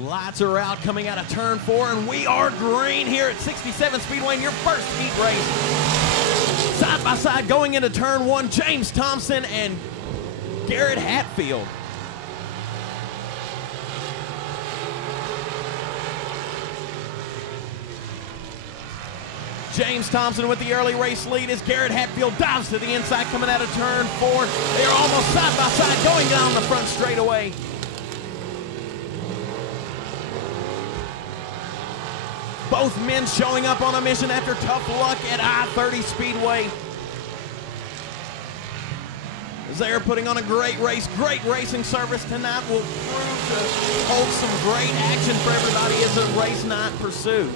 Lights are out coming out of turn 4, and we are green here at 67 Speedway in your first heat race. Side by side going into turn 1, James Thompson and Garrett Hatfield. James Thompson with the early race lead as Garrett Hatfield dives to the inside coming out of turn 4. They are almost side by side going down the front straightaway. Both men showing up on a mission after tough luck at I-30 Speedway. As they are putting on a great race, great racing service tonight will prove to hold some great action for everybody as the race night pursues.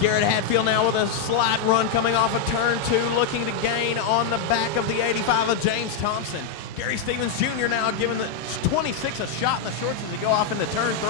Garrett Hatfield now with a slide run coming off of turn 2, looking to gain on the back of the 85 of James Thompson. Gary Stevens Jr. now giving the 26 a shot in the shorts as they go off into turn 3.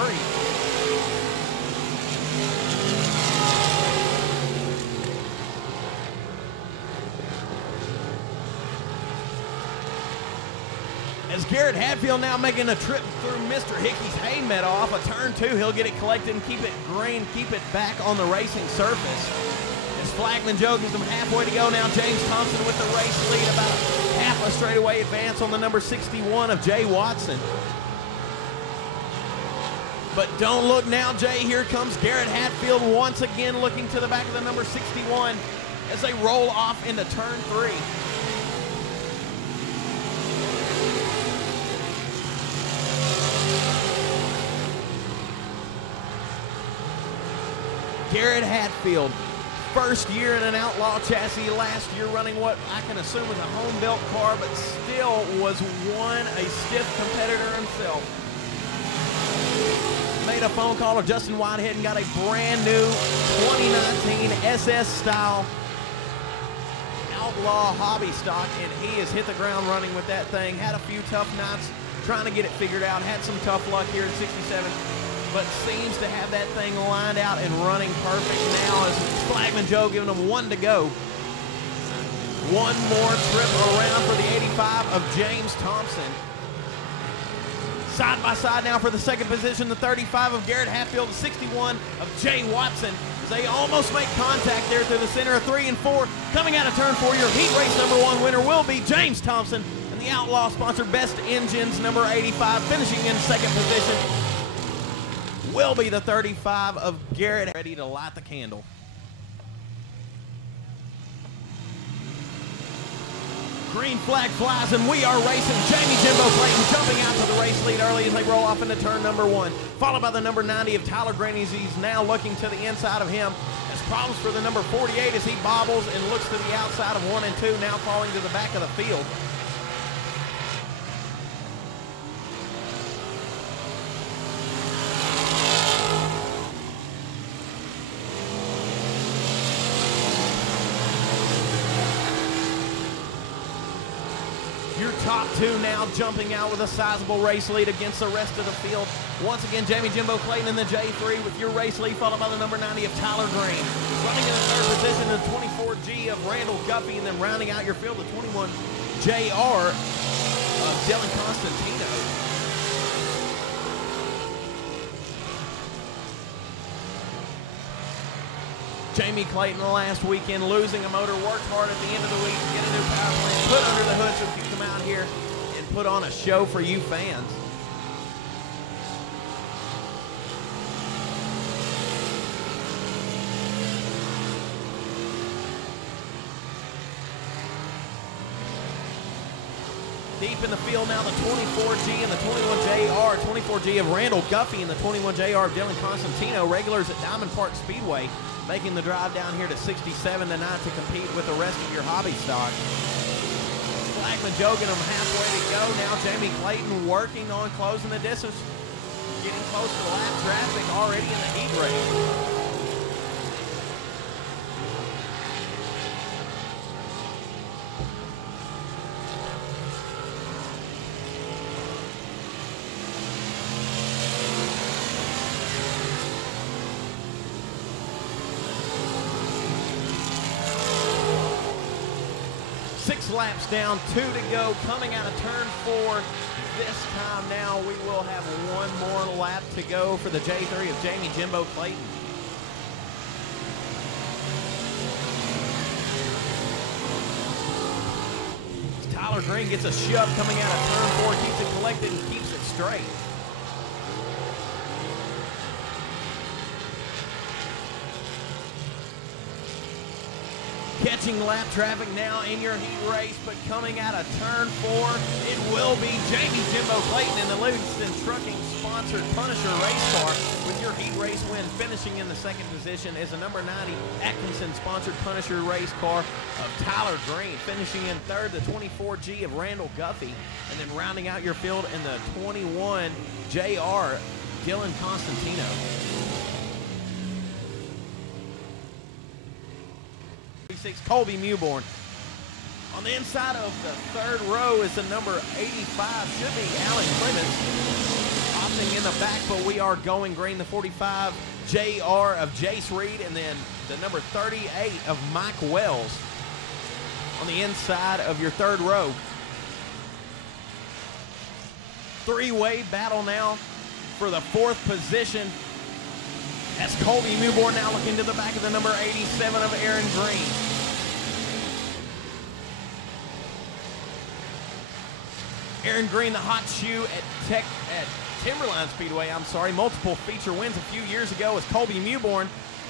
As Garrett Hatfield now making a trip through Mr. Hickey's hay meadow off of turn 2, he'll get it collected and keep it green, keep it back on the racing surface. As Flagman Joe gives them halfway to go now, James Thompson with the race lead, about a half a straightaway advance on the number 61 of Jay Watson. But don't look now, Jay. Here comes Garrett Hatfield once again looking to the back of the number 61 as they roll off into turn 3. Garrett Hatfield, first year in an Outlaw chassis, last year running what I can assume is a home-built car, but still was a stiff competitor himself. Made a phone call to Justin Whitehead and got a brand new 2019 SS style Outlaw hobby stock, and he has hit the ground running with that thing. Had a few tough nights trying to get it figured out, had some tough luck here at 67. But seems to have that thing lined out and running perfect now as Flagman Joe giving them 1 to go. One more trip around for the 85 of James Thompson. Side by side now for the second position, the 35 of Garrett Hatfield, the 61 of Jay Watson. As they almost make contact there through the center of 3 and 4. Coming out of turn 4, your heat race number 1 winner will be James Thompson. And the Outlaw sponsor Best Engines number 85, finishing in second position, will be the 35 of Garrett, ready to light the candle. Green flag flies and we are racing. Jamie Jimbo Clayton jumping out to the race lead early as they roll off into turn number 1. Followed by the number 90 of Tyler Graney as he's now looking to the inside of him. Has problems for the number 48 as he bobbles and looks to the outside of 1 and 2, now falling to the back of the field. Your top 2 now jumping out with a sizable race lead against the rest of the field. Once again, Jamie Jimbo Clayton in the J3 with your race lead, followed by the number 90 of Tyler Green. Running in the third position, the 24G of Randall Guffey, and then rounding out your field, the 21JR of Dylan Constantino. Jamie Clayton last weekend losing a motor, worked hard at the end of the week to get a new power plant, put under the hood so he can come out here and put on a show for you fans. Deep in the field now, the 24G and the 21JR, 24G of Randall Guffey and the 21JR of Dylan Constantino, regulars at Diamond Park Speedway, making the drive down here to 67 tonight to compete with the rest of your hobby stock. Flagman jogging them halfway to go. Now Jamie Clayton working on closing the distance, getting close to the lap traffic already in the heat race. Six laps down, 2 to go, coming out of turn 4 this time. time now. We will have one more lap to go for the J3 of Jamie Jimbo Clayton. Tyler Green gets a shove coming out of turn 4, keeps it collected and keeps it straight. Catching lap traffic now in your heat race, but coming out of turn 4, it will be Jamie Jimbo Clayton in the Livingston Trucking sponsored Punisher race car with your heat race win. Finishing in the second position is a number 90 Atkinson sponsored Punisher race car of Tyler Green. Finishing in third, the 24G of Randall Guffey, and then rounding out your field in the 21 JR, Dylan Constantino. Colby Mewborn. On the inside of the third row is the number 85, should be Alan Clemens. Opting in the back, but we are going green. The 45 JR of Jace Reed, and then the number 38 of Mike Wells on the inside of your third row. Three-way battle now for the fourth position, as Colby Mewborn now looking to the back of the number 87 of Aaron Green. Aaron Green, the hot shoe at Timberline Speedway, multiple feature wins a few years ago, as Colby Mewborn,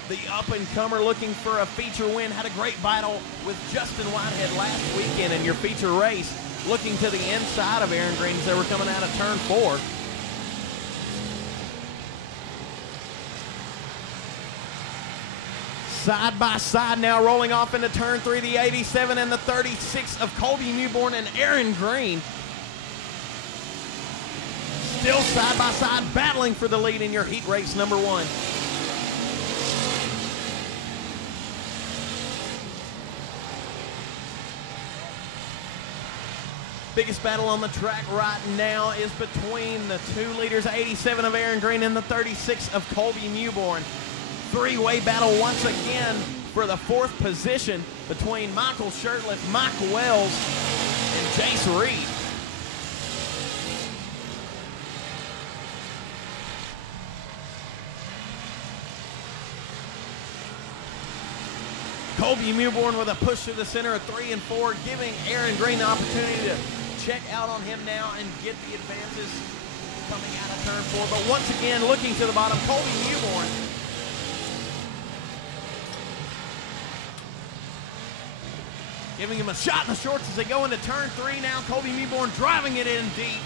the up-and-comer looking for a feature win, had a great battle with Justin Whitehead last weekend in your feature race, looking to the inside of Aaron Green as they were coming out of turn 4. Side by side now, rolling off into turn 3, the 87 and the 36 of Colby Mewborn and Aaron Green. Still side by side, battling for the lead in your heat race number 1. Biggest battle on the track right now is between the 2 leaders, 87 of Aaron Green and the 36 of Colby Mewborn. Three-way battle once again for the 4th position between Michael Shirtliff, Mike Wells, and Jace Reed. Colby Mewborn with a push to the center of 3 and 4, giving Aaron Green the opportunity to check out on him now and get the advances coming out of turn 4. But once again, looking to the bottom, Colby Mewborn. Giving him a shot in the shorts as they go into turn 3 now. Colby Mewborn driving it in deep.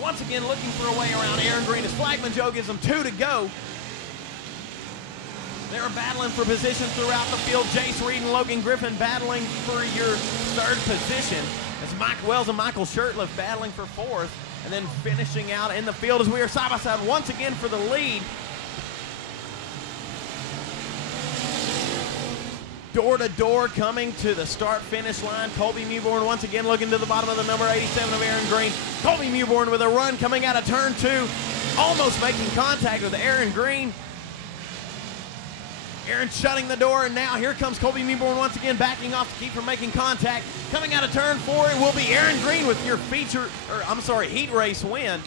Once again, looking for a way around Aaron Green as Flagman Joe gives them 2 to go. They're battling for position throughout the field. Jace Reed and Logan Griffin battling for your 3rd position, as Mike Wells and Michael Shirtliff battling for 4th, and then finishing out in the field as we are side by side once again for the lead. Door to door coming to the start-finish line. Colby Mewborn once again looking to the bottom of the number 87 of Aaron Green. Colby Mewborn with a run coming out of turn 2, almost making contact with Aaron Green. Aaron shutting the door, and now here comes Colby Mewborn once again backing off to keep from making contact. Coming out of turn 4, it will be Aaron Green with your heat race win.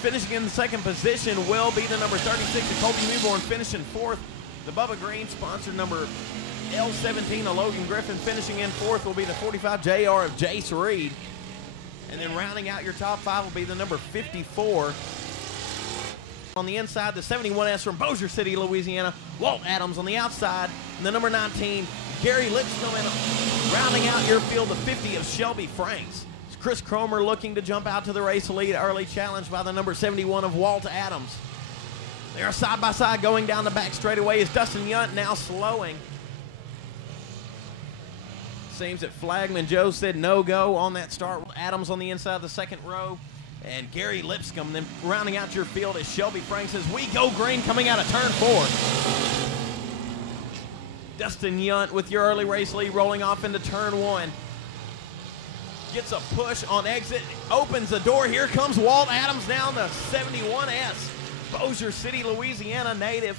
Finishing in the 2nd position will be the number 36 of Colby Mewborn, finishing 4th. The Bubba Green sponsored number L17 of Logan Griffin. Finishing in 4th will be the 45 JR of Jace Reed. And then rounding out your top 5 will be the number 54. On the inside, the 71S from Bossier City, Louisiana, Walt Adams. On the outside, and the number 19, Gary Lipscomb. And rounding out your field, the 50 of Shelby Franks. It's Chris Cromer looking to jump out to the race lead, early challenged by the number 71 of Walt Adams. They are side by side going down the back straightaway as Dustin Yunt now slowing. Seems that Flagman Joe said no-go on that start. Adams on the inside of the 2nd row. And Gary Lipscomb. Then rounding out your field as Shelby Frank says, "We go green," coming out of turn 4. Dustin Yunt with your early race lead rolling off into turn 1. Gets a push on exit, opens the door. Here comes Walt Adams down the 71S. Bossier City, Louisiana native.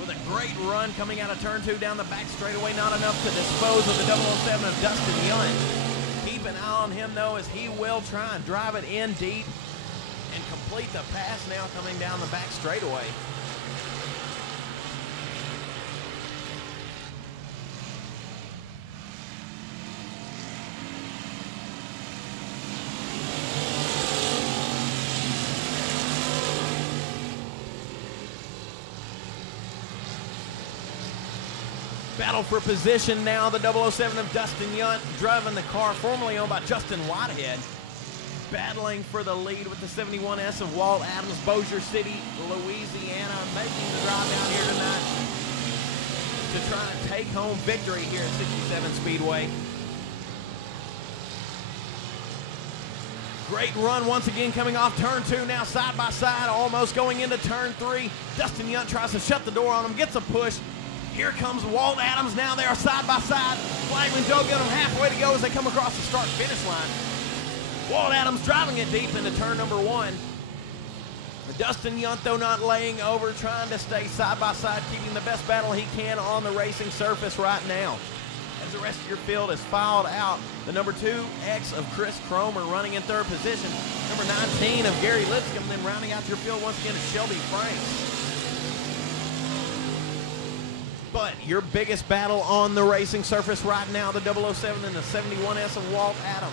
With a great run coming out of turn 2 down the back straightaway. Not enough to dispose of the 007 of Dustin Yunt. Keep an eye on him, though, as he will try and drive it in deep and complete the pass now coming down the back straightaway. Battle for position now, the 007 of Dustin Yunt, driving the car formerly owned by Justin Whitehead. Battling for the lead with the 71S of Walt Adams, Bossier City, Louisiana, making the drive down here tonight to try and take home victory here at 67 Speedway. Great run once again coming off turn 2, now side by side, almost going into turn 3. Dustin Yunt tries to shut the door on him, gets a push. Here comes Walt Adams. Now they are side by side. Flagman Joe giving them halfway to go as they come across the start-finish line. Walt Adams driving it deep into turn number 1. Dustin Yunt, though, not laying over, trying to stay side by side, keeping the best battle he can on the racing surface right now. As the rest of your field is filed out, the number 2X of Chris Cromer running in third position. Number 19 of Gary Lipscomb, then rounding out your field once again is Shelby Franks. But your biggest battle on the racing surface right now, the 007 and the 71S of Walt Adams.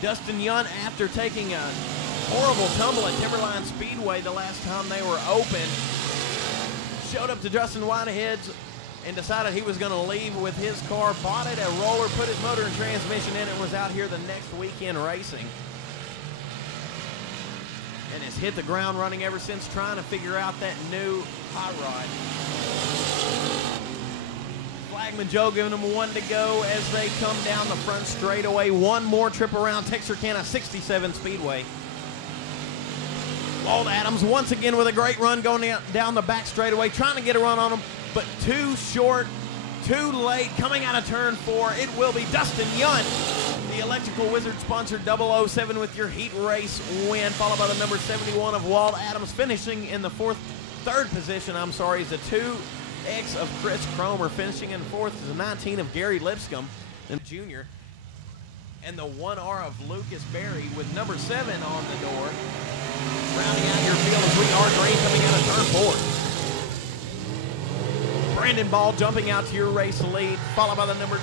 Dustin Yunt, after taking a horrible tumble at Timberline Speedway the last time they were open, showed up to Justin Whitehead's and decided he was going to leave with his car, bought it a roller, put his motor and transmission in, and was out here the next weekend racing. And has hit the ground running ever since, trying to figure out that new hot rod. Flagman Joe giving them one to go as they come down the front straightaway. One more trip around Texarkana 67 Speedway. Walt Adams once again with a great run going down the back straightaway, trying to get a run on him, but too short, too late. Coming out of turn 4, it will be Dustin Yunt. The Electrical Wizard sponsored 007 with your heat race win, followed by the number 71 of Walt Adams, finishing in the third position, is the 2X of Chris Cromer, finishing in fourth is the 19 of Gary Lipscomb, and Jr. And the 1R of Lucas Berry with number 7 on the door, rounding out your field as we are green coming out of turn 4. Brandon Ball jumping out to your race lead, followed by the number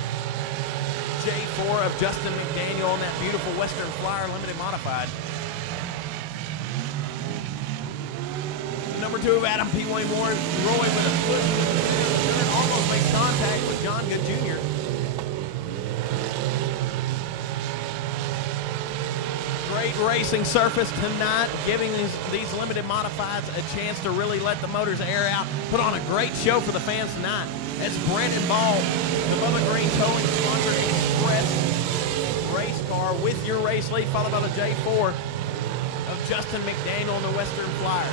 J4 of Justin McDaniel on that beautiful Western Flyer Limited Modified. The number 2 of Adam P. Wayne Roy with a push, almost makes contact with John Good Jr. Great racing surface tonight, giving these limited modifieds a chance to really let the motors air out, put on a great show for the fans tonight. That's Brandon Ball, the Bubba Green Towing Sponsor Express race car with your race lead, followed by the J4 of Justin McDaniel in the Western Flyer.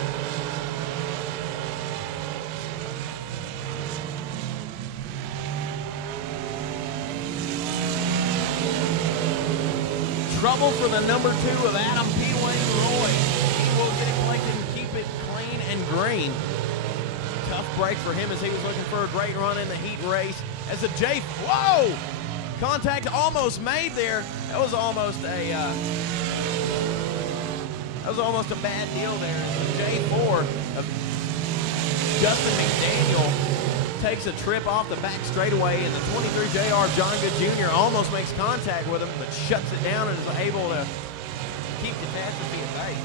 Trouble for the number 2 of Adam P. Wayne Roy. He will get it collected and keep it clean and green. Tough break for him as he was looking for a great run in the heat race. As a whoa! Contact almost made there. That was almost a bad deal there. The J4 of Justin McDaniel takes a trip off the back straightaway, and the 23 JR of John Good Jr. almost makes contact with him, but shuts it down and is able to keep catastrophe at bay.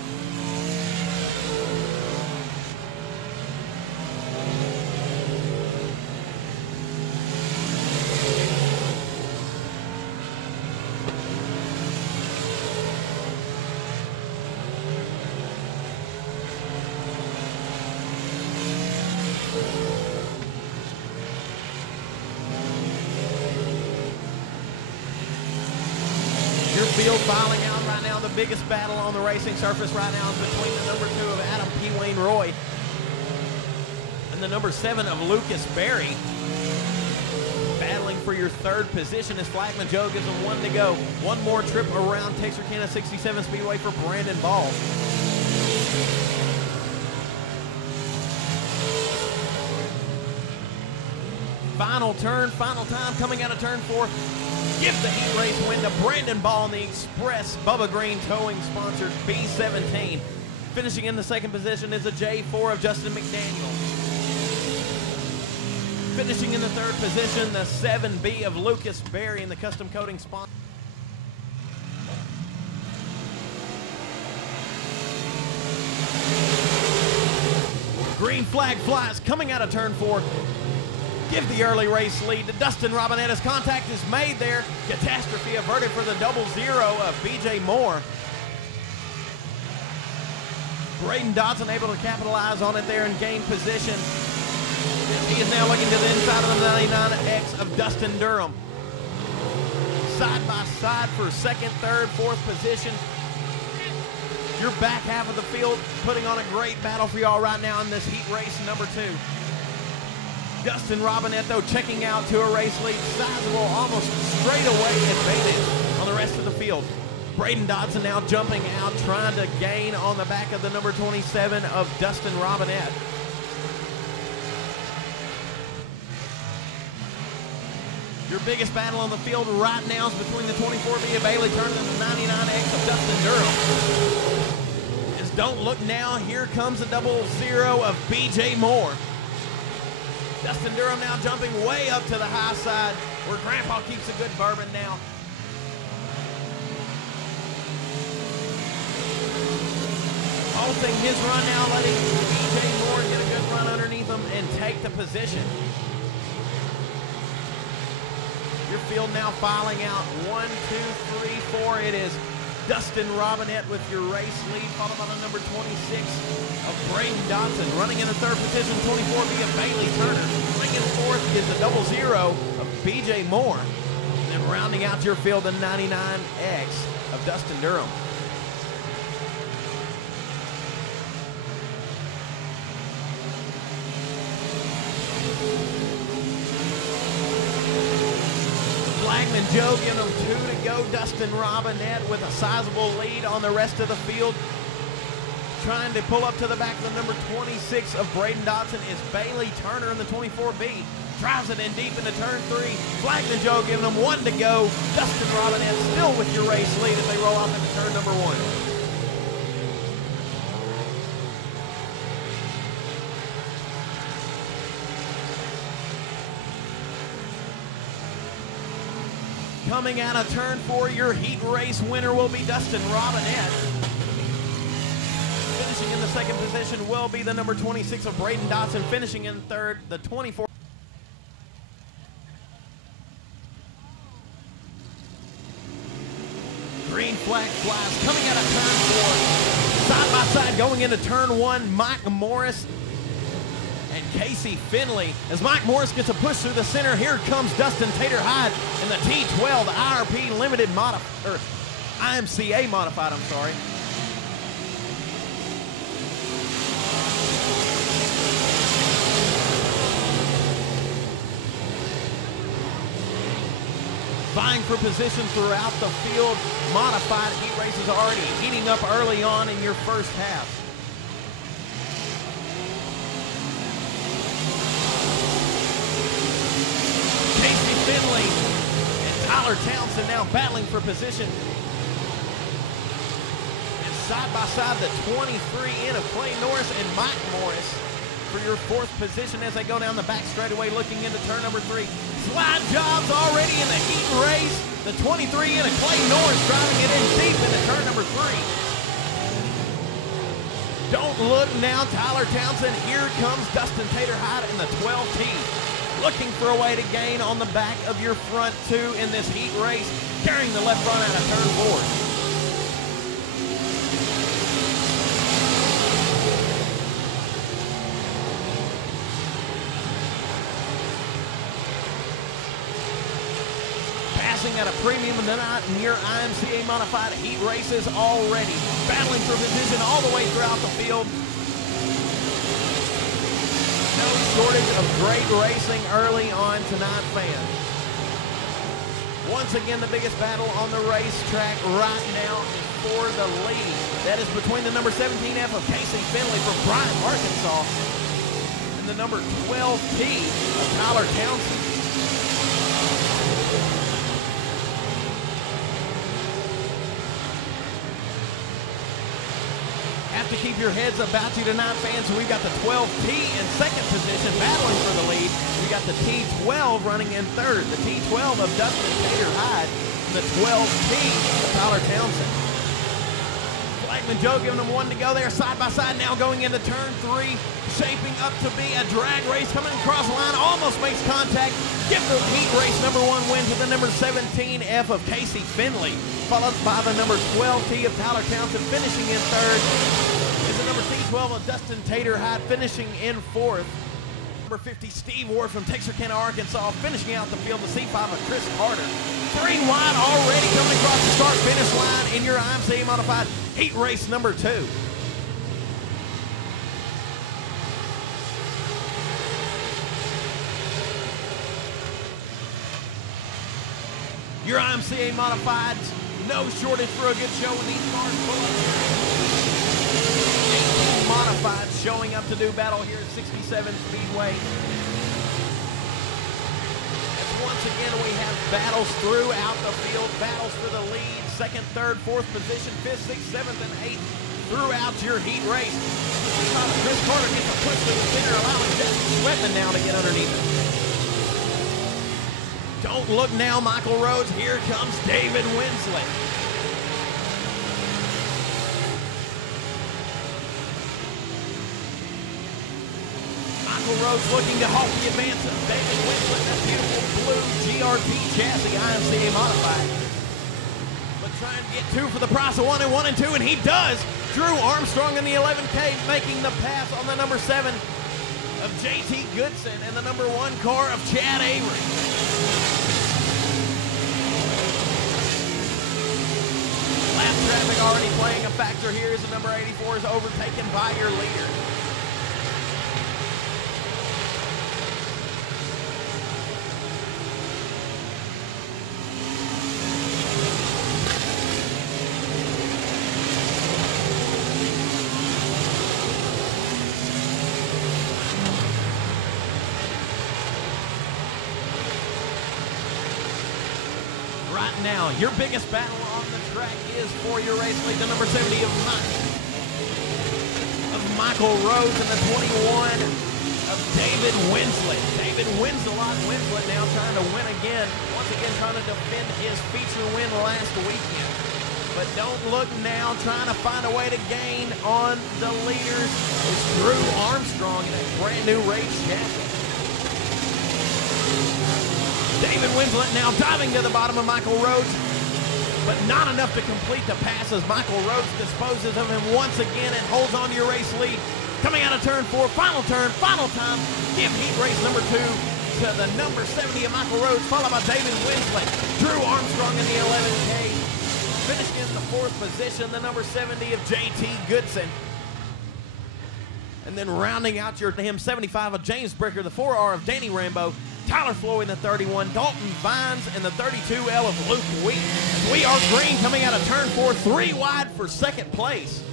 Field filing out right now. The biggest battle on the racing surface right now is between the number 2 of Adam P. Wayne Roy and the number 7 of Lucas Berry. Battling for your third position as Flagman Joe gives them one to go. One more trip around Texarkana 67 Speedway for Brandon Ball. Final turn, final time, coming out of turn 4. Give the heat race win to Brandon Ball in the Express Bubba Green Towing sponsored B17. Finishing in the second position is a J4 of Justin McDaniel. Finishing in the third position, the 7B of Lucas Berry in the custom coating sponsor. Green flag flies coming out of turn 4. Give the early race lead to Dustin Robinette as contact is made there. Catastrophe averted for the 0-0 of BJ Moore. Braden Dodson able to capitalize on it there and gain position. He is now looking to the inside of the 99X of Dustin Durham. Side by side for second, third, fourth position. Your back half of the field putting on a great battle for y'all right now in this heat race number 2. Dustin Robinette, though, checking out to a race lead. Sizable, almost straightaway advantage on the rest of the field. Braden Dodson now jumping out, trying to gain on the back of the number 27 of Dustin Robinette. Your biggest battle on the field right now is between the 24B of Bailey Turner and the 99X of Dustin Durham. Just don't look now. Here comes the 0-0 of BJ Moore. Dustin Durham now jumping way up to the high side where Grandpa keeps a good bourbon now. Halting his run now, letting BJ Moore get a good run underneath him and take the position. Your field now filing out 1, 2, 3, 4. It is Dustin Robinette with your race lead, followed by the number 26 of Braden Dodson. Running in the third position, 24B of Bailey Turner. Running in fourth is the 0-0 of BJ Moore. And then rounding out your field, the 99X of Dustin Durham. Flagman Joe giving them 2 to go. Dustin Robinette with a sizable lead on the rest of the field. Trying to pull up to the back of the number 26 of Braden Dodson is Bailey Turner in the 24B. Drives it in deep into turn 3. Flagman Joe giving them 1 to go. Dustin Robinette still with your race lead as they roll off into turn number 1. Coming out of turn 4, your heat race winner will be Dustin Robinette. Finishing in the second position will be the number 26 of Braden Dodson. Finishing in third, the 24. Green flag flies coming out of turn 4. Side by side going into turn 1, Mike Morris and Casey Finley. As Mike Morris gets a push through the center, here comes Dustin Tater Hyde in the T12, the IRP limited IMCA modified, I'm sorry. Vying for position throughout the field. Modified heat races already heating up early on in your first half. Finley and Tyler Townsend now battling for position. And side by side, the 23 in of Clay Norris and Mike Morris for your fourth position as they go down the back straightaway looking into turn number 3. Slide jobs already in the heat race. The 23 in of Clay Norris driving it in deep into turn number 3. Don't look now, Tyler Townsend. Here comes Dustin Tater Hyde in the 12T. Looking for a way to gain on the back of your front 2 in this heat race, carrying the left front out of turn 4. Passing at a premium in your IMCA modified heat races already. Battling for position all the way throughout the field. No shortage of great racing early on tonight, fans. Once again, the biggest battle on the racetrack right now is for the lead. That is between the number 17F of Casey Finley from Bryant, Arkansas, and the number 12T of Tyler Townsend. have to keep your heads about you tonight, fans. We've got the 12T in second position, battling for the lead. We got the T12 running in third. The T12 of Dustin Tater Hyde, and the 12T of Tyler Townsend. Flagman Joe giving them one to go there, side by side now going into turn 3. Shaping up to be a drag race, coming across the line, almost makes contact. Give the heat race number 1 win to the number 17F of Casey Finley, followed by the number 12T of Tyler Townsend, finishing in third. Is the number T12 of Dustin Tater Hyde, finishing in fourth. Number 50, Steve Ward from Texarkana, Arkansas, finishing out the field, the C5 of Chris Carter. 3 wide already coming across the start-finish line in your IMCA modified heat race number 2. Your IMCA modifieds, no shortage for a good show when these cars pull up here. 18 modifieds showing up to do battle here at 67 Speedway. As once again we have battles throughout the field, battles for the lead, 2nd, 3rd, 4th position, 5th, 6th, 7th, and 8th throughout your heat race. Chris Carter gets a push to the center, allowing Jesse Sweatman now to get underneath him. Don't look now, Michael Rhodes. Here comes David Winslet. Michael Rhodes looking to halt the advance of David Winslet. That beautiful blue GRT chassis, IMCA modified. But trying to get 2 for the price of 1 and 1 and 2, and he does. Drew Armstrong in the 11K, making the pass on the number 7 of JT Goodson and the number 1 car of Chad Avery. Lap traffic already playing a factor here as the number 84 is overtaken by your leader. Right now, your biggest battle on the track is for your race lead, the number 70 of Michael Rhodes and the 21 of David Winslet. David Winslet now trying to win again. Once again trying to defend his feature win last weekend. But don't look now, trying to find a way to gain on the leaders. It's Drew Armstrong in a brand new race chassis. David Winslet now diving to the bottom of Michael Rhodes, but not enough to complete the pass as Michael Rhodes disposes of him once again and holds on to your race lead. Coming out of turn 4, final turn, final time. Give heat race number 2 to the number 70 of Michael Rhodes, followed by David Winslet. Drew Armstrong in the 11K, finishing in the 4th position, the number 70 of JT Goodson. And then rounding out your 75 of James Bricker, the 4R of Danny Rambo, Tyler Floyd in the 31, Dalton Vines in the 32L of Luke Wheat. We are green coming out of turn 4, 3 wide for 2nd place.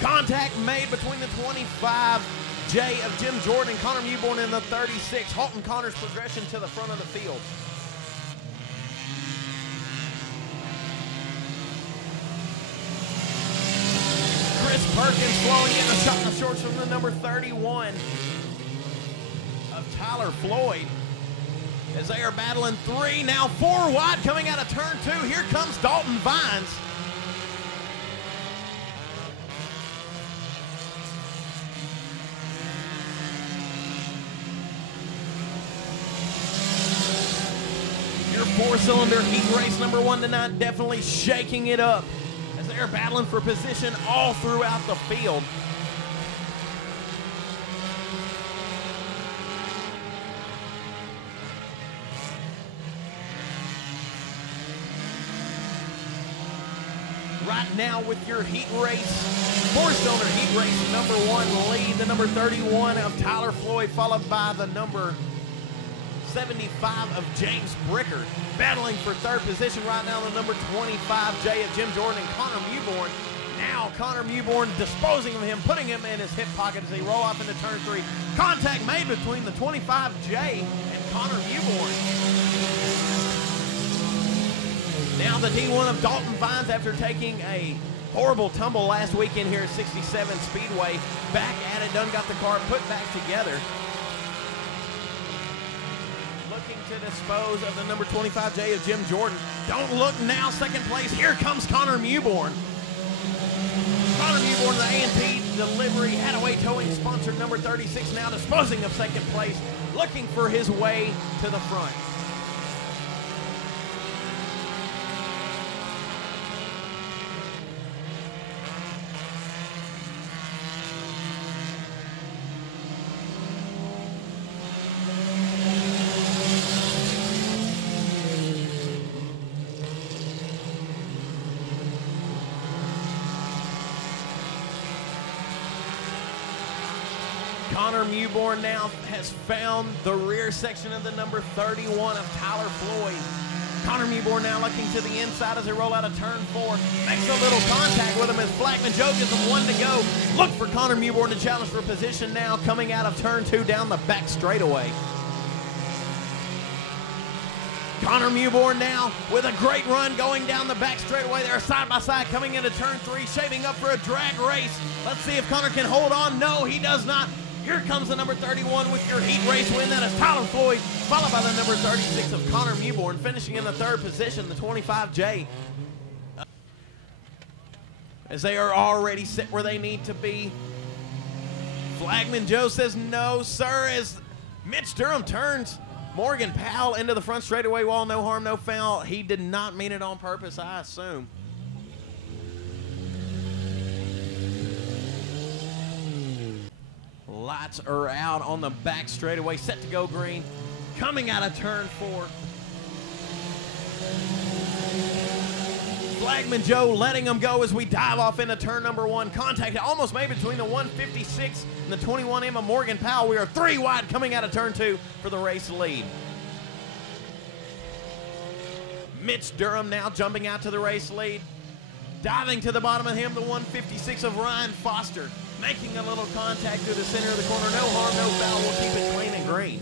Contact made between the 25J of Jim Jordan and Connor Mewborn in the 36. Halton Connor's progression to the front of the field. Chris Perkins flowing in a shot in the shorts from the number 31 of Tyler Floyd. As they are battling 3, now 4 wide coming out of turn 2. Here comes Dalton Vines. Your 4-cylinder heat race number 1 tonight, definitely shaking it up. They're battling for position all throughout the field. Right now with your heat race, 4-cylinder heat race number 1 lead, the number 31 of Tyler Floyd, followed by the number 75 of James Bricker. Battling for 3rd position right now, the number 25J of Jim Jordan and Connor Mewborn. Now Connor Mewborn disposing of him, putting him in his hip pocket as they roll off into turn 3. Contact made between the 25J and Connor Mewborn. Now the D1 of Dalton Vines, after taking a horrible tumble last weekend here at 67 Speedway, back at it, done got the car put back together. Looking to dispose of the number 25J of Jim Jordan. Don't look now, second place. Here comes Connor Mewborn. Connor Mewborn, the A&T Delivery Hadaway Towing sponsor, number 36, now disposing of second place, looking for his way to the front. Connor Mewborn now has found the rear section of the number 31 of Tyler Floyd. Connor Mewborn now looking to the inside as they roll out of turn 4. Makes a little contact with him as Flagman Joe gives him one to go. Look for Connor Mewborn to challenge for position now, coming out of turn 2 down the back straightaway. Connor Mewborn now with a great run going down the back straightaway. They're side by side coming into turn 3, shaping up for a drag race. Let's see if Connor can hold on. No, he does not. Here comes the number 31 with your heat race win. That is Tyler Floyd, followed by the number 36 of Connor Mewborn, finishing in the 3rd position, the 25J. As they are already set where they need to be. Flagman Joe says no, sir, as Mitch Durham turns Morgan Powell into the front straightaway wall. No harm, no foul. He did not mean it on purpose, I assume. Lights are out on the back straightaway, set to go green. Coming out of turn 4. Flagman Joe letting them go as we dive off into turn number 1. Contact almost made between the 156 and the 21M of Morgan Powell. We are 3 wide coming out of turn 2 for the race lead. Mitch Durham now jumping out to the race lead. Diving to the bottom of him, the 156 of Ryan Foster. Making a little contact through the center of the corner. No harm, no foul. We'll keep it clean and green.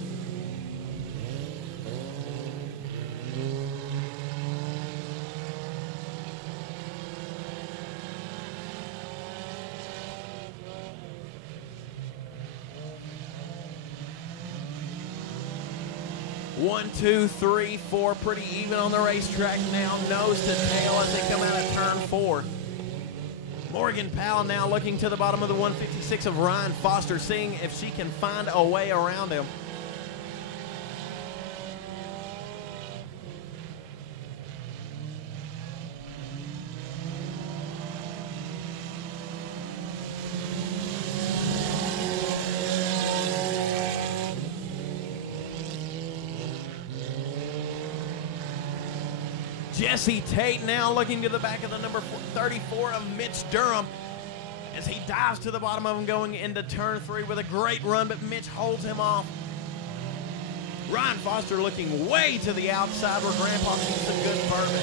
One, two, three, four, pretty even on the racetrack now, nose to tail as they come out of turn 4. Morgan Powell now looking to the bottom of the 156 of Ryan Foster, seeing if she can find a way around him. Jesse Tate now looking to the back of the number 34 of Mitch Durham as he dives to the bottom of him going into turn 3 with a great run, but Mitch holds him off. Ryan Foster looking way to the outside where Grandpa needs some good bourbon.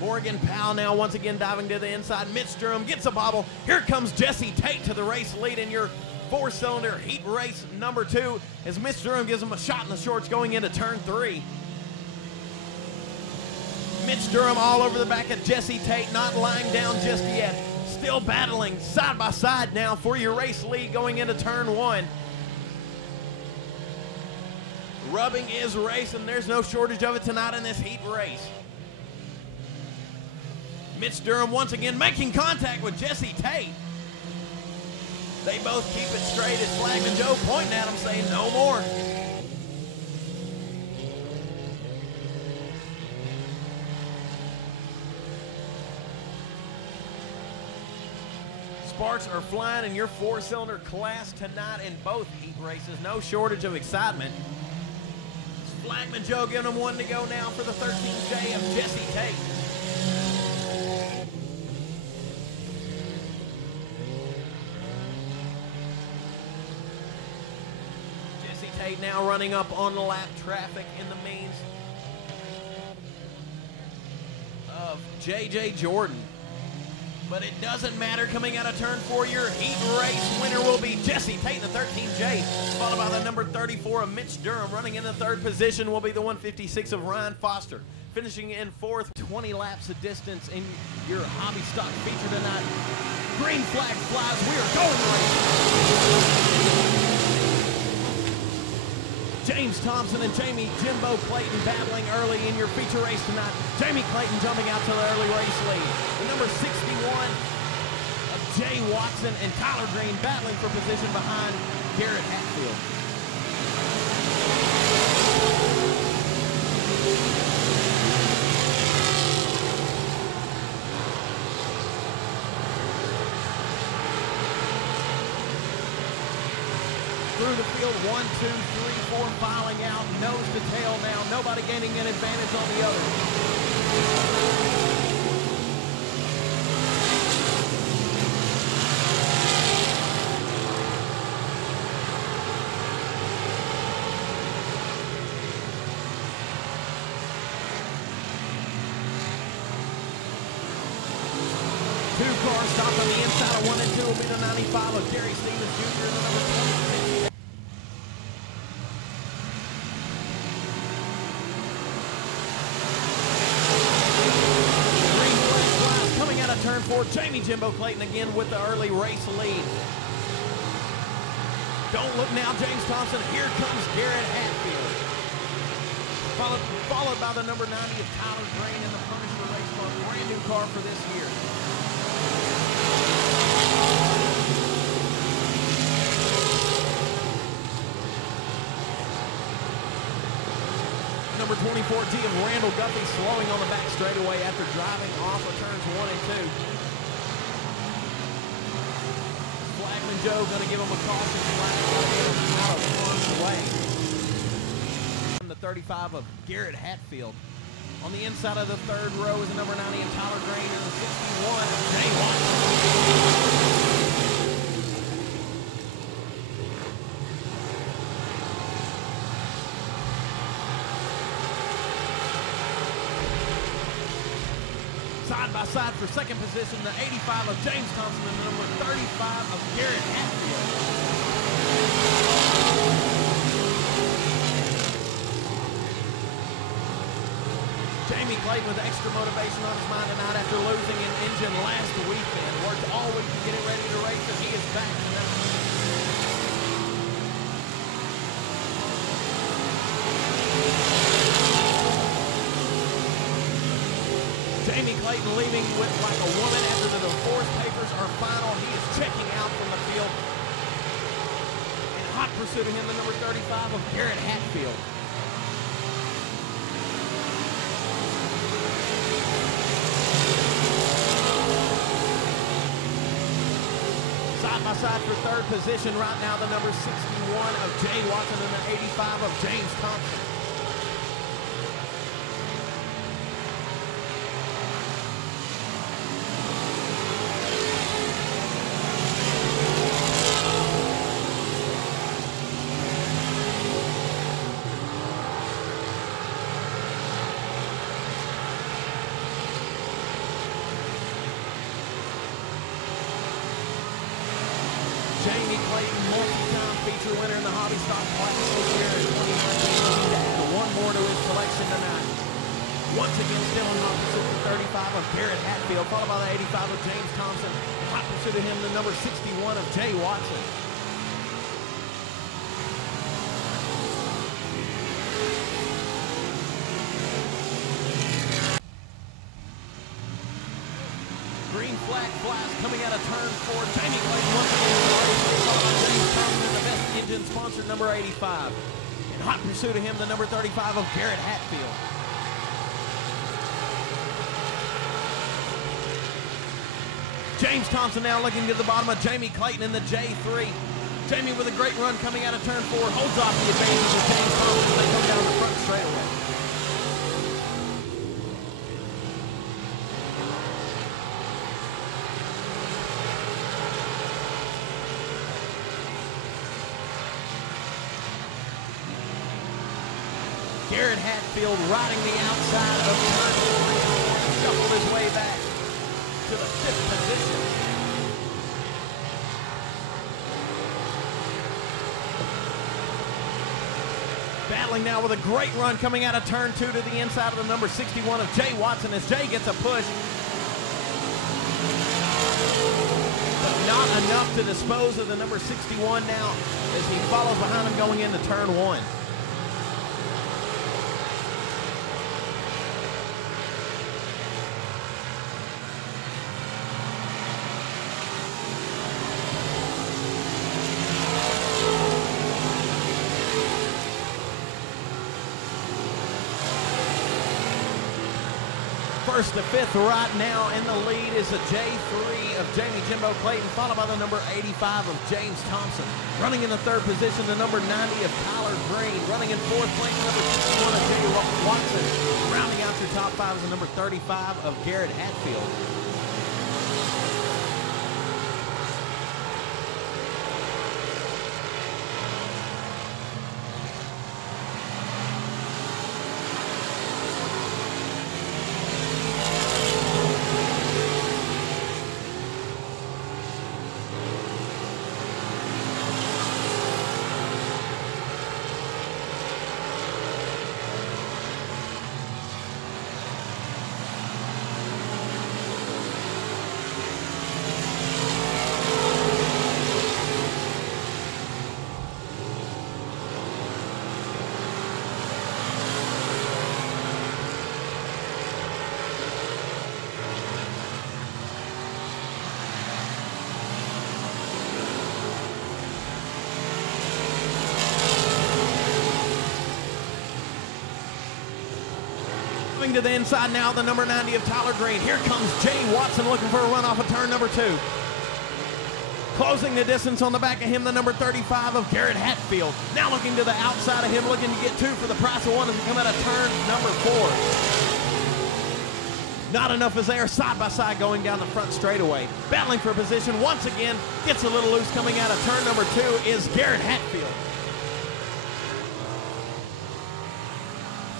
Morgan Powell now once again diving to the inside. Mitch Durham gets a bobble. Here comes Jesse Tate to the race lead in your 4-cylinder heat race number 2 as Mitch Durham gives him a shot in the shorts going into turn 3. Mitch Durham all over the back of Jesse Tate, not lying down just yet. Still battling side by side now for your race lead going into turn 1. Rubbing is racing. There's no shortage of it tonight in this heat race. Mitch Durham once again making contact with Jesse Tate. They both keep it straight as Flagman Joe pointing at him saying no more. Sparks are flying in your 4-cylinder class tonight in both heat races. No shortage of excitement. Flagman Joe giving him one to go now for the 13J of Jesse Tate. Tate now running up on the lap traffic in the means of J.J. Jordan. But it doesn't matter. Coming out of turn 4, your heat race winner will be Jesse Payton, the 13J, followed by the number 34 of Mitch Durham. Running in the 3rd position will be the 156 of Ryan Foster. Finishing in 4th, 20 laps of distance in your hobby stock feature tonight. Green flag flies. We are going racing. James Thompson and Jamie Jimbo Clayton battling early in your feature race tonight. Jamie Clayton jumping out to the early race lead. The number 61 of Jay Watson and Tyler Green battling for position behind Garrett Hatfield. Through the field, 1, 2, 3, 4, filing out, nose to tail now. Nobody gaining an advantage on the other. Two cars stopped on the inside of 1 and 2 will be the 95 of Gary Stevens Jr. and the number 26. Turn 4, Jamie Jimbo Clayton again with the early race lead. Don't look now, James Thompson. Here comes Garrett Hatfield. Followed by the number 90 of Tyler Green in the Punisher race car. Brand new car for this year. Number 24G of Randall Guffey slowing on the back straightaway after driving off of turns 1 and 2. Flagman Joe going to give him a caution flag out of harm's way. The 35 of Garrett Hatfield. On the inside of the 3rd row is the number 90 of Tyler Green and the 61 of Jay Watson. Side by side for 2nd position, the 85 of James Thompson and the number 35 of Garrett Hatfield. Jamie Clayton with extra motivation on his mind tonight after losing an engine last weekend. Worked all week to get it ready to race, and he is back tonight. Jamie Clayton leaving with like a woman after the divorce papers are final. He is checking out from the field. In hot pursuit of him, the number 35 of Garrett Hatfield. Side by side for 3rd position right now, the number 61 of Jay Watson and the 85 of James Thompson. Jamie Clayton, multi-time feature winner in the Hobby Stock Class this year in 2019. To add one more to his selection tonight. Once again, still in hot pursuit, the 35 of Garrett Hatfield, followed by the 85 of James Thompson. In hot pursuit of him, the number 61 of Jay Watson. Green flag flies coming out of turn 4. Jamie Clayton once again followed by James Thompson, the best engine sponsor, number 85. In hot pursuit of him, the number 35 of Garrett Hatfield. James Thompson now looking to the bottom of Jamie Clayton in the J3. Jamie with a great run coming out of turn 4, holds off the advantage of James Thompson as they come down the front straightaway. Garrett Hatfield riding the outside of turn 3 and shuffled his way back to the 5th position. Battling now with a great run coming out of turn 2 to the inside of the number 61 of Jay Watson as Jay gets a push. But not enough to dispose of the number 61 now as he follows behind him going into turn 1. First to fifth right now in the lead is a J3 of Jamie Jimbo Clayton, followed by the number 85 of James Thompson. Running in the third position, the number 90 of Tyler Green. Running in fourth place, number 61 of Jay Watson. Rounding out your top 5 is the number 35 of Garrett Hatfield. To the inside now, the number 90 of Tyler Green. Here comes Jay Watson looking for a run off of turn number 2. Closing the distance on the back of him, the number 35 of Garrett Hatfield. Now looking to the outside of him, looking to get 2 for the price of 1 as we come out of turn number 4. Not enough is there, side by side going down the front straightaway. Battling for position once again, gets a little loose coming out of turn number 2 is Garrett Hatfield.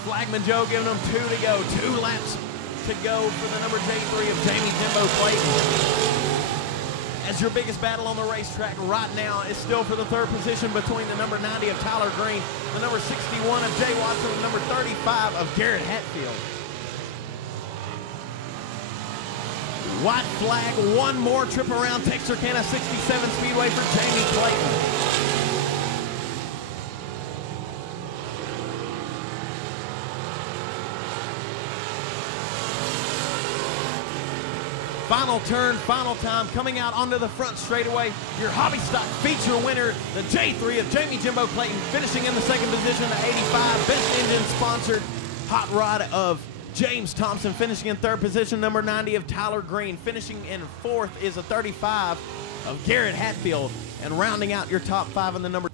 Flagman Joe giving them 2 to go. 2 laps to go for the number J3 of Jamie Jimbo Clayton. As your biggest battle on the racetrack right now is still for the third position between the number 90 of Tyler Green, the number 61 of Jay Watson, and the number 35 of Garrett Hatfield. White flag, one more trip around Texarkana 67 Speedway for Jamie Clayton. Final turn, final time, coming out onto the front straightaway. Your hobby stock feature winner, the J3 of Jamie Jimbo Clayton, finishing in the second position, the 85 Best Engine sponsored hot rod of James Thompson, finishing in third position, number 90 of Tyler Green. Finishing in fourth is a 35 of Garrett Hatfield, and rounding out your top 5 in the number.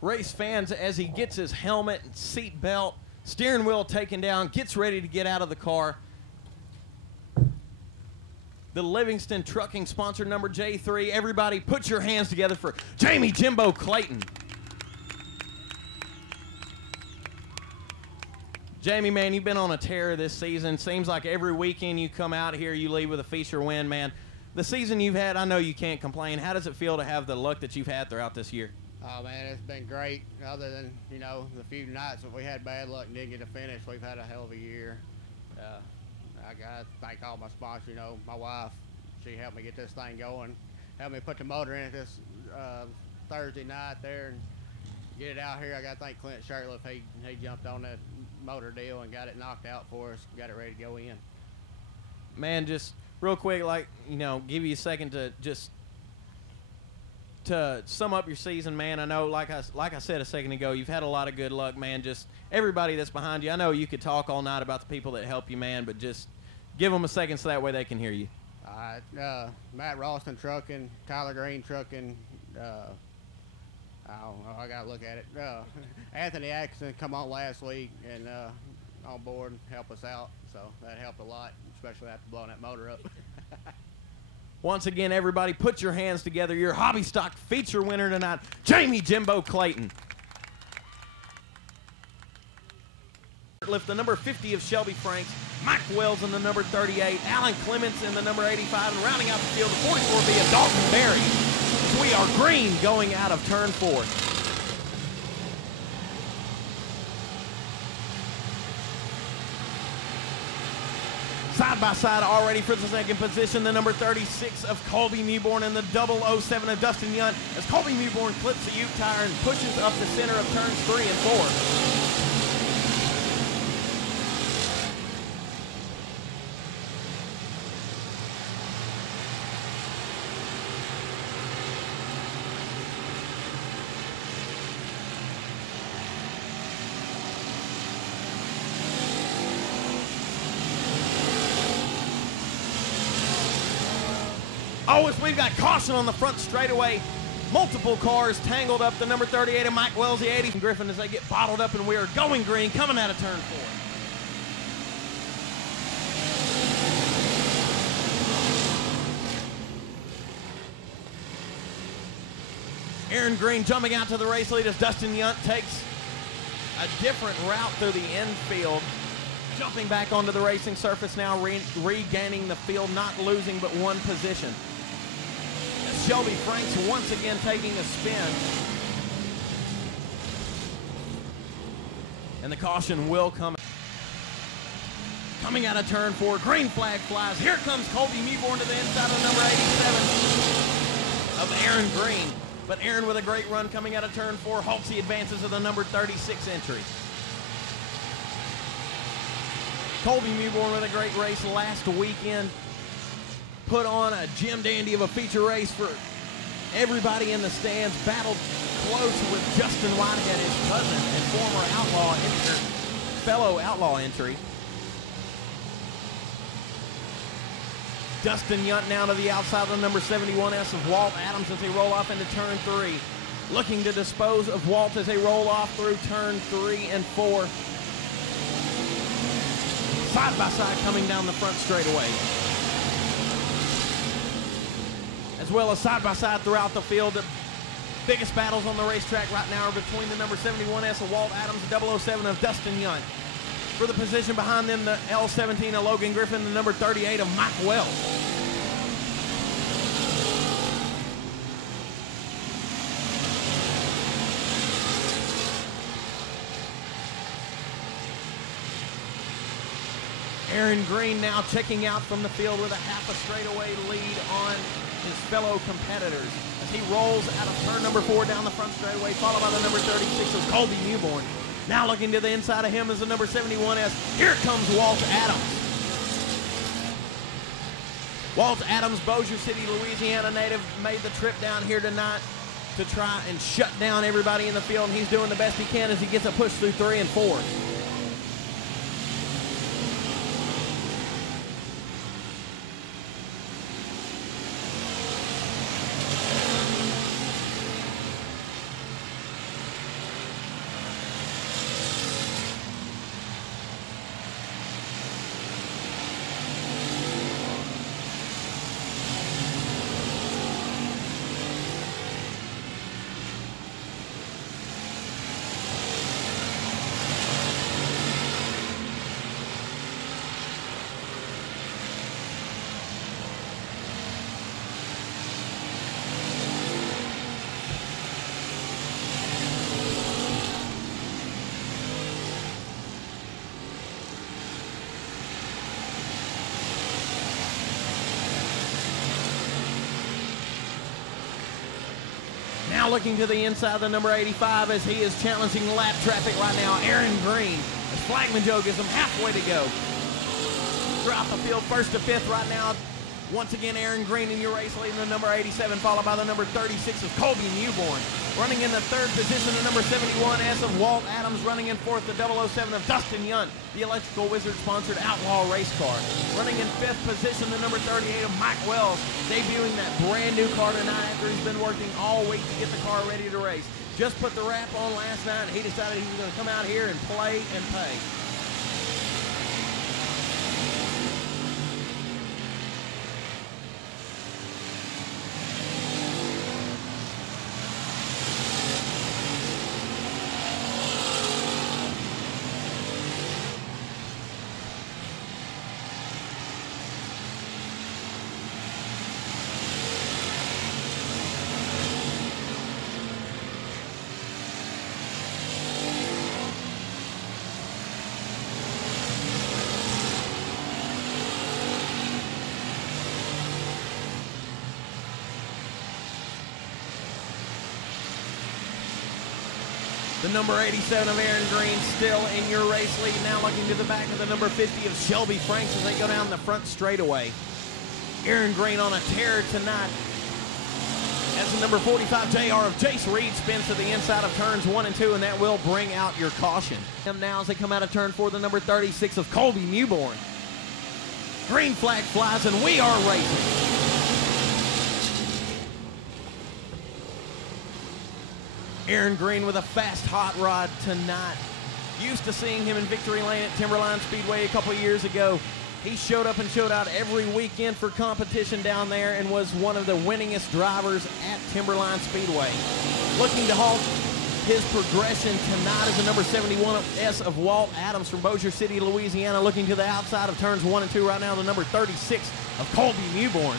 Race fans, as he gets his helmet and seat belt, steering wheel taken down, gets ready to get out of the car. The Livingston Trucking sponsor, number J3. Everybody put your hands together for Jamie Jimbo Clayton. Jamie, man, you've been on a tear this season. Seems like every weekend you come out here, you leave with a feature win, man. The season you've had, I know you can't complain. How does it feel to have the luck that you've had throughout this year? Oh, man, it's been great. Other than, you know, the few nights that we had bad luck and didn't get to finish, we've had a hell of a year. I got to thank all my sponsors, you know, my wife. She helped me get this thing going, helped me put the motor in it this Thursday night there and get it out here. I got to thank Clint Shirtliff. He jumped on that motor deal and got it knocked out for us, got it ready to go in. Man, just real quick, like, you know, give you a second to just to sum up your season, man. I know, like I said a second ago, you've had a lot of good luck, man. Just everybody that's behind you. I know you could talk all night about the people that help you, man, but just give them a second so that way they can hear you. All right, Matt Ralston Trucking, Tyler Green Trucking, I don't know, I got to look at it. Anthony Atkinson come on last week and on board and help us out, so that helped a lot, especially after blowing that motor up. Once again, everybody, put your hands together. Your hobby stock feature winner tonight, Jamie Jimbo Clayton. Forklift, the number 50 of Shelby Franks, Mike Wells in the number 38, Alan Clements in the number 85, and rounding out the field, the 44B of Dalton Berry. As we are green going out of turn 4. Side by side already for the second position, the number 36 of Colby Newborn and the 007 of Dustin Yunt, as Colby Newborn clips the Ute tire and pushes up the center of turns 3 and 4. Oh, as we've got caution on the front straightaway. Multiple cars tangled up. The number 38 of Mike Wells, the 80 from Griffin, as they get bottled up, and we are going green, coming out of turn 4. Aaron Green jumping out to the race lead as Dustin Yunt takes a different route through the infield. Jumping back onto the racing surface now, regaining the field, not losing but one position. Shelby Franks once again taking a spin. And the caution will come. Coming out of turn 4, green flag flies. Here comes Colby Newborn to the inside of number 87 of Aaron Green. But Aaron with a great run coming out of turn 4 halts the advances of the number 36 entry. Colby Newborn with a great race last weekend. Put on a Jim Dandy of a feature race for everybody in the stands. Battled close with Justin Whitehead, his cousin and former outlaw entry, fellow outlaw entry. Dustin Yunt now to the outside of the number 71S of Walt Adams as they roll off into turn 3. Looking to dispose of Walt as they roll off through turn 3 and 4. Side by side coming down the front straightaway. As well as side by side throughout the field. The biggest battles on the racetrack right now are between the number 71S of Walt Adams, the 007 of Dustin Yunt. For the position behind them, the L17 of Logan Griffin, the number 38 of Mike Wells. Aaron Green now checking out from the field with a half a straightaway lead on his fellow competitors as he rolls out of turn number 4 down the front straightaway, followed by the number 36 of Colby Newborn. Now looking to the inside of him is the number 71S. Here comes Walt Adams. Walt Adams, Bossier City, Louisiana native, made the trip down here tonight to try and shut down everybody in the field, and he's doing the best he can as he gets a push through 3 and 4. Now looking to the inside of the number 85 as he is challenging lap traffic right now, Aaron Green. As Flagman Joe gives him halfway to go. Throughout the field, 1st to 5th right now. Once again, Aaron Green in your race leading the number 87, followed by the number 36 of Colby Newborn. Running in the 3rd position, the number 71S of Walt Adams. Running in 4th, the 007 of Dustin Yunt, the Electrical Wizard-sponsored outlaw race car. Running in 5th position, the number 38 of Mike Wells, debuting that brand new car tonight after he's been working all week to get the car ready to race. Just put the wrap on last night, and he decided he was going to come out here and play and pay. The number 87 of Aaron Green still in your race lead. Now looking to the back of the number 50 of Shelby Franks as they go down the front straightaway. Aaron Green on a tear tonight as the number 45 JR of Jace Reed spins to the inside of turns 1 and 2, and that will bring out your caution. And now as they come out of turn 4, the number 36 of Colby Newborn. Green flag flies and we are racing. Aaron Green with a fast hot rod tonight. Used to seeing him in victory lane at Timberline Speedway a couple years ago. He showed up and showed out every weekend for competition down there and was one of the winningest drivers at Timberline Speedway. Looking to halt his progression tonight is the number 71S of Walt Adams from Bossier City, Louisiana. Looking to the outside of turns 1 and 2 right now, the number 36 of Colby Newborn.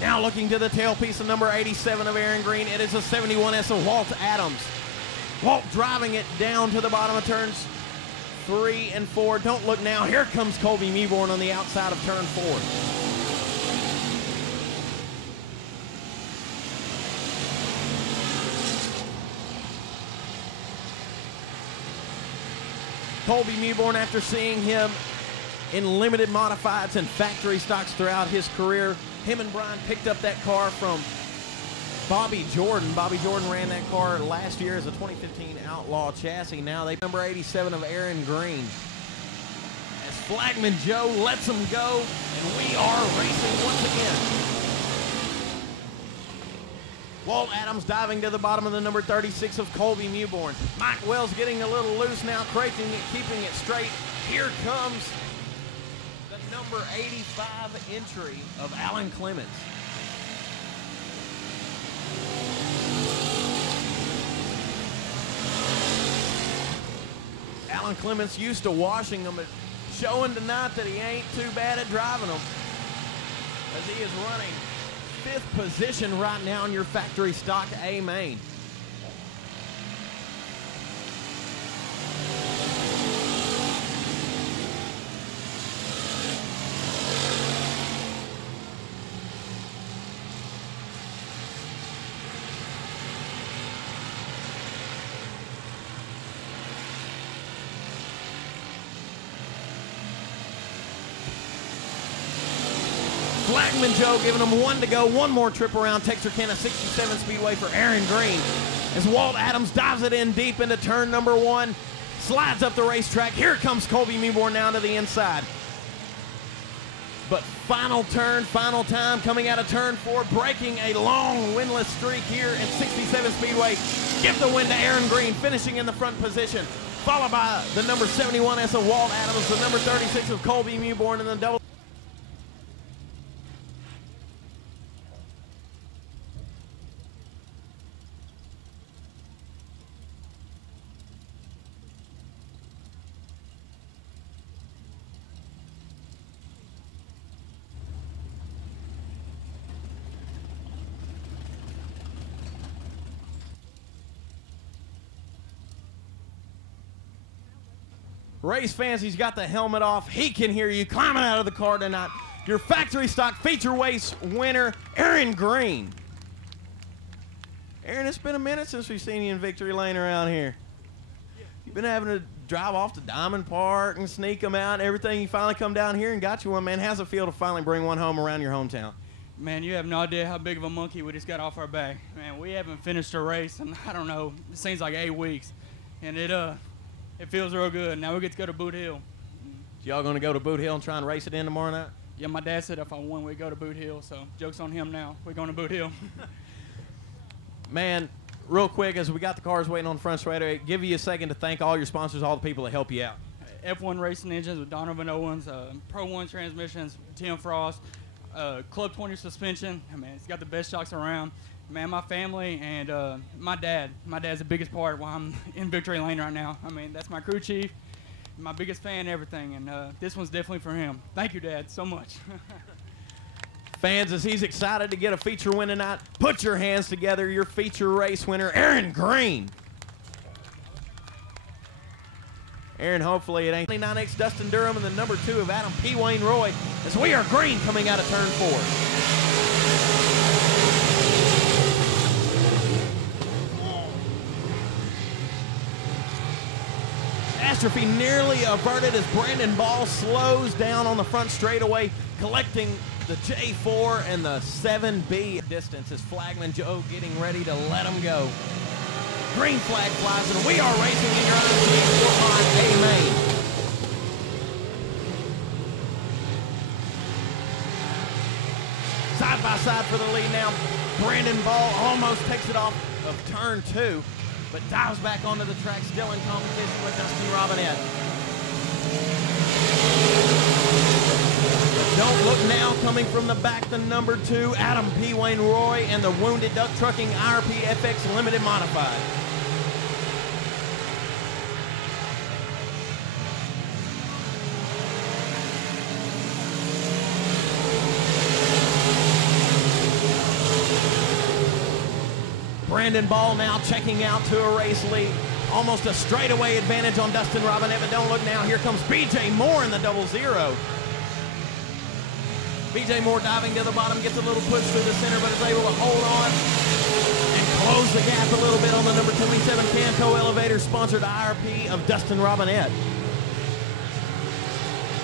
Now looking to the tailpiece of number 87 of Aaron Green. It is a 71S of Walt Adams. Walt driving it down to the bottom of turns 3 and 4. Don't look now. Here comes Colby Newborn on the outside of turn 4. Colby Newborn, after seeing him in limited modifieds and factory stocks throughout his career, him and Brian picked up that car from Bobby Jordan. Bobby Jordan ran that car last year as a 2015 Outlaw chassis. Now they number 87 of Aaron Green. As Flagman Joe lets him go, and we are racing once again. Walt Adams diving to the bottom of the number 36 of Colby Newborn. Mike Wells getting a little loose now, keeping it straight. Here comes number 85 entry of Alan Clements. Alan Clements used to washing them, but showing tonight that he ain't too bad at driving them, as he is running 5th position right now in your factory stock A main. Flagman Joe giving him 1 to go. One more trip around Texarkana 67 Speedway for Aaron Green. As Walt Adams dives it in deep into turn number 1, slides up the racetrack. Here comes Colby Newborn down to the inside. But final turn, final time, coming out of turn 4, breaking a long winless streak here at 67 Speedway. Give the win to Aaron Green, finishing in the front position, followed by the number 71S of Walt Adams, the number 36 of Colby Newborn, and the double. Race fans, he's got the helmet off. He can hear you climbing out of the car tonight. Your factory stock feature race winner, Aaron Green. Aaron, it's been a minute since we've seen you in victory lane around here. You've been having to drive off to Diamond Park and sneak them out and everything. You finally come down here and got you one, man. How's it feel to finally bring one home around your hometown? Man, you have no idea how big of a monkey we just got off our back. Man, we haven't finished a race in, I don't know, it seems like 8 weeks. And it feels real good. Now we get to go to Boot Hill. Y'all going to go to Boot Hill and try and race it in tomorrow night? Yeah, my dad said if I won, we'd go to Boot Hill. So joke's on him now. We're going to Boot Hill. Man, real quick, as we got the cars waiting on the front straightaway, give you a second to thank all your sponsors, all the people that help you out. F1 Racing Engines with Donovan Owens, Pro 1 Transmissions, Tim Frost, Club 20 Suspension. Man, it's got the best shocks around. Man, my family and my dad. My dad's the biggest part why I'm in victory lane right now. I mean, that's my crew chief, my biggest fan and everything, and this one's definitely for him. Thank you, Dad, so much. Fans, as he's excited to get a feature win tonight, put your hands together. Your feature race winner, Aaron Green. Aaron, hopefully it ain't. 29X Dustin Durham and the number 2 of Adam P. Wayne Roy, as we are green coming out of turn 4. Catastrophe nearly averted as Brandon Ball slows down on the front straightaway, collecting the J4 and the 7B distance as Flagman Joe getting ready to let him go. Green flag flies, and we are racing in your G4 on A main. Side by side for the lead now. Brandon Ball almost takes it off of turn 2, but dives back onto the track, still in competition with Dustin Robinette. Don't Look Now coming from the back, the number 2, Adam P. Wayne Roy, and the Wounded Duck Trucking IRP FX Limited Modified. Brandon Ball now checking out to a race lead. Almost a straightaway advantage on Dustin Robinette, but don't look now. Here comes BJ Moore in the 00. BJ Moore diving to the bottom, gets a little push through the center, but is able to hold on and close the gap a little bit on the number 27 Canto Elevator sponsored IRP of Dustin Robinette.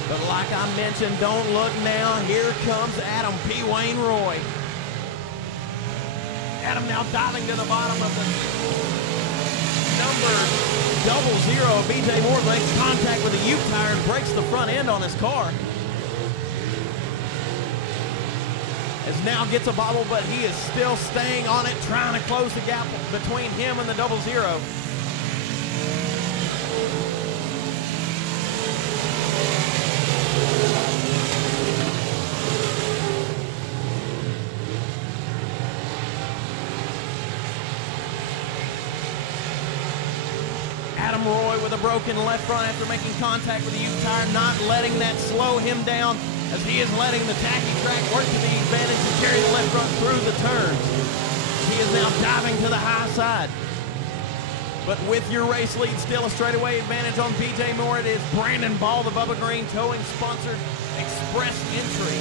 But like I mentioned, don't look now. Here comes Adam P. Wayne Roy. Adam now diving to the bottom of the number 00 of BJ Moore, makes contact with the Ute tire and breaks the front end on his car. As now gets a bobble, but he is still staying on it, trying to close the gap between him and the 00. Adam Roy with a broken left front after making contact with the Ute tire, not letting that slow him down, as he is letting the tacky track work to the advantage to carry the left front through the turns. He is now diving to the high side. But with your race lead, still a straightaway advantage on BJ Moore. It is Brandon Ball, the Bubba Green Towing sponsored express entry.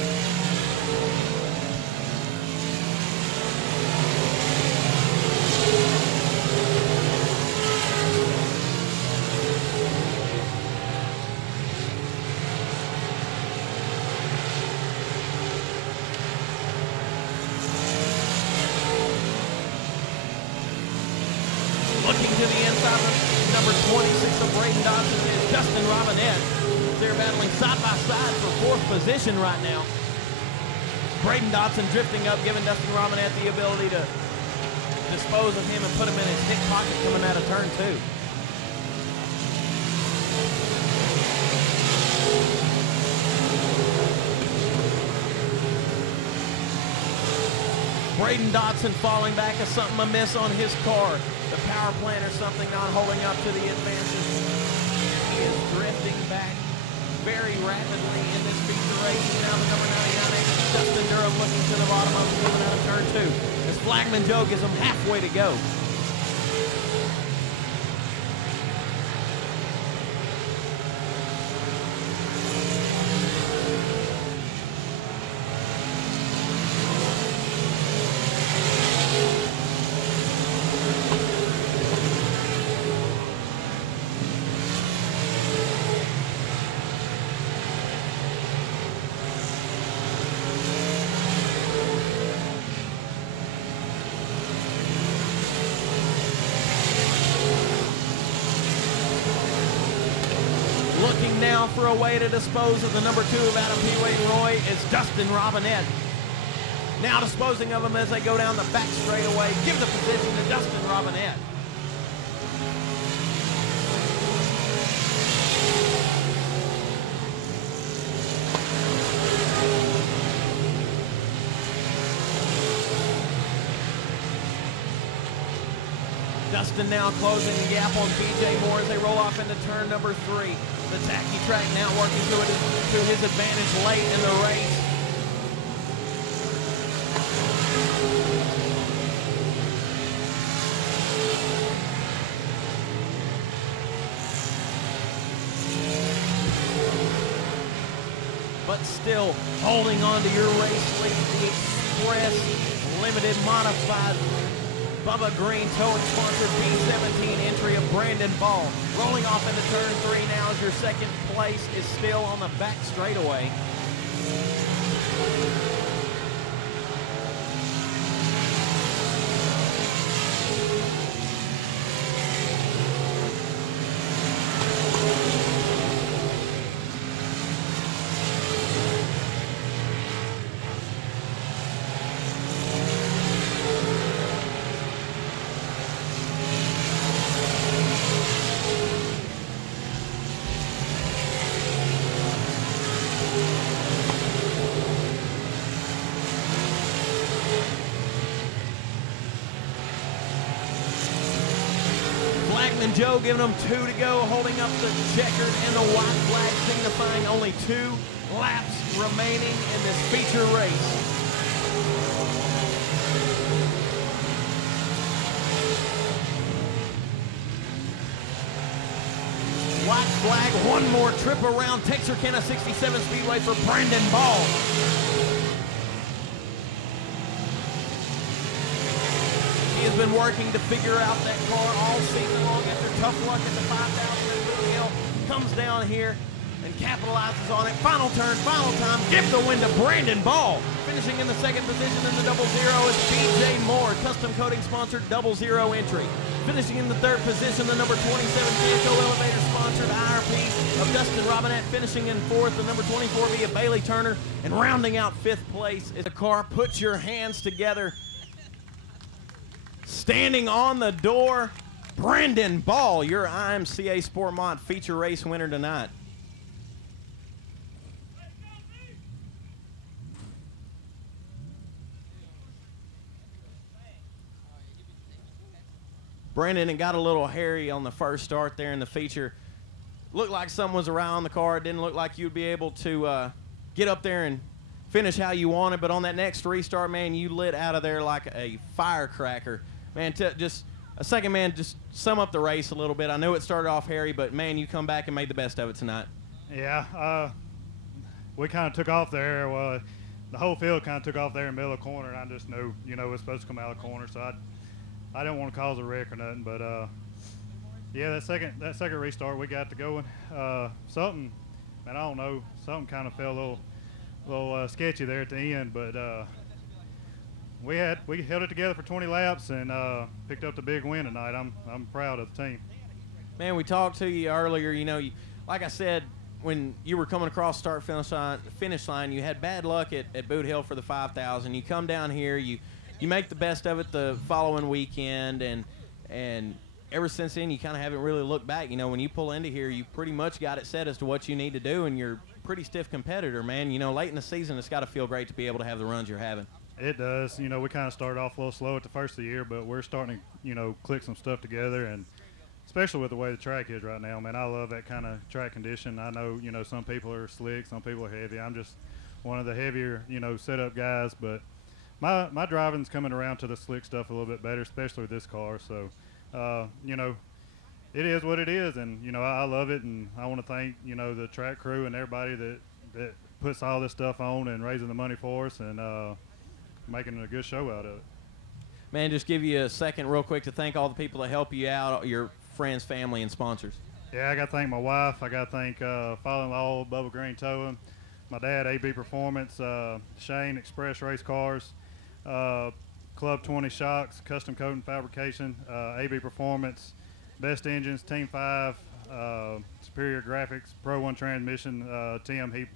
Looking to the inside of number 26 of Braden Dodson is Dustin Robinette. They're battling side by side for 4th position right now. Braden Dodson drifting up, giving Dustin Robinette the ability to dispose of him and put him in his hip pocket coming out of turn 2. Braden Dodson falling back as something amiss on his car. The power plant or something not holding up to the advances. He is drifting back very rapidly in this feature race. Now the number 99 Dustin Durham looking to the bottom of him, coming out of turn 2. As Flagman Joe gives him halfway to go. Looking now for a way to dispose of the number 2 of Adam P. Wayne Roy is Dustin Robinette. Now disposing of him as they go down the back straightaway. Give the position to Dustin Robinette. Dustin now closing the gap on BJ Moore as they roll off into turn number 3. The tacky track now working to his advantage late in the race. but still holding on to your race lead, the Express Limited Modified Bubba Green Towing sponsored B17 entry of Brandon Ball. Rolling off into turn 3 now as your second place is still on the back straightaway. And Joe giving them 2 to go, holding up the checkered and the white flag, signifying only 2 laps remaining in this feature race. White flag, 1 more trip around Texarkana 67 Speedway for Brandon Ball. He has been working to figure out that car all season long after tough luck at the 5,000 at Boot Hill. Comes down here and capitalizes on it. Final turn, final time, give the win to Brandon Ball. Finishing in the second position in the 0-0 is BJ Moore, custom coating sponsored 0-0 entry. Finishing in the third position, the number 27 vehicle elevator sponsored IRP of Dustin Robinette. Finishing in fourth, the number 24 via Bailey Turner. And rounding out fifth place is the car. Put your hands together. Standing on the door, Brandon Ball, your IMCA Sport Mod feature race winner tonight. Brandon, it got a little hairy on the first start there in the feature. Looked like someone was around the car. Didn't look like you'd be able to get up there and finish how you wanted, but on that next restart, man, you lit out of there like a firecracker. Man, just a second, man, just sum up the race a little bit. I know it started off hairy, but, man, you come back and made the best of it tonight. Yeah, we kind of took off there. Well, the whole field kind of took off there in the middle of the corner, and I just knew, you know, it was supposed to come out of the corner, so I didn't want to cause a wreck or nothing. But, yeah, that second restart we got to going. Something, man, I don't know, something kind of felt a little sketchy there at the end, but we held it together for 20 laps and picked up the big win tonight. I'm proud of the team. Man, we talked to you earlier. You know, like I said, when you were coming across finish line, you had bad luck at Boot Hill for the 5,000. You come down here, you make the best of it the following weekend, and ever since then you kind of haven't really looked back. You know, when you pull into here, you pretty much got it set as to what you need to do, and you're a pretty stiff competitor, man. You know, late in the season, it's got to feel great to be able to have the runs you're having. It does. You know, we kind of started off a little slow at the first of the year, but we're starting to, you know, click some stuff together, and especially with the way the track is right now, man, I love that kind of track condition. I know, you know, some people are slick, some people are heavy. I'm just one of the heavier, you know, setup guys, but my driving's coming around to the slick stuff a little bit better, especially with this car. So, you know, it is what it is, and, you know, I love it, and I want to thank, you know, the track crew and everybody that puts all this stuff on and raising the money for us and making a good show out of it. Man, just give you a second real quick to thank all the people that help you out, your friends, family, and sponsors. Yeah, I got to thank my wife. I got to thank father-in-law, Bubba Green Towing, my dad, AB Performance, Shane, Express Race Cars, Club 20 Shocks, Custom Coating Fabrication, AB Performance, Best Engines, Team 5, Superior Graphics, Pro 1 Transmission. Tim, he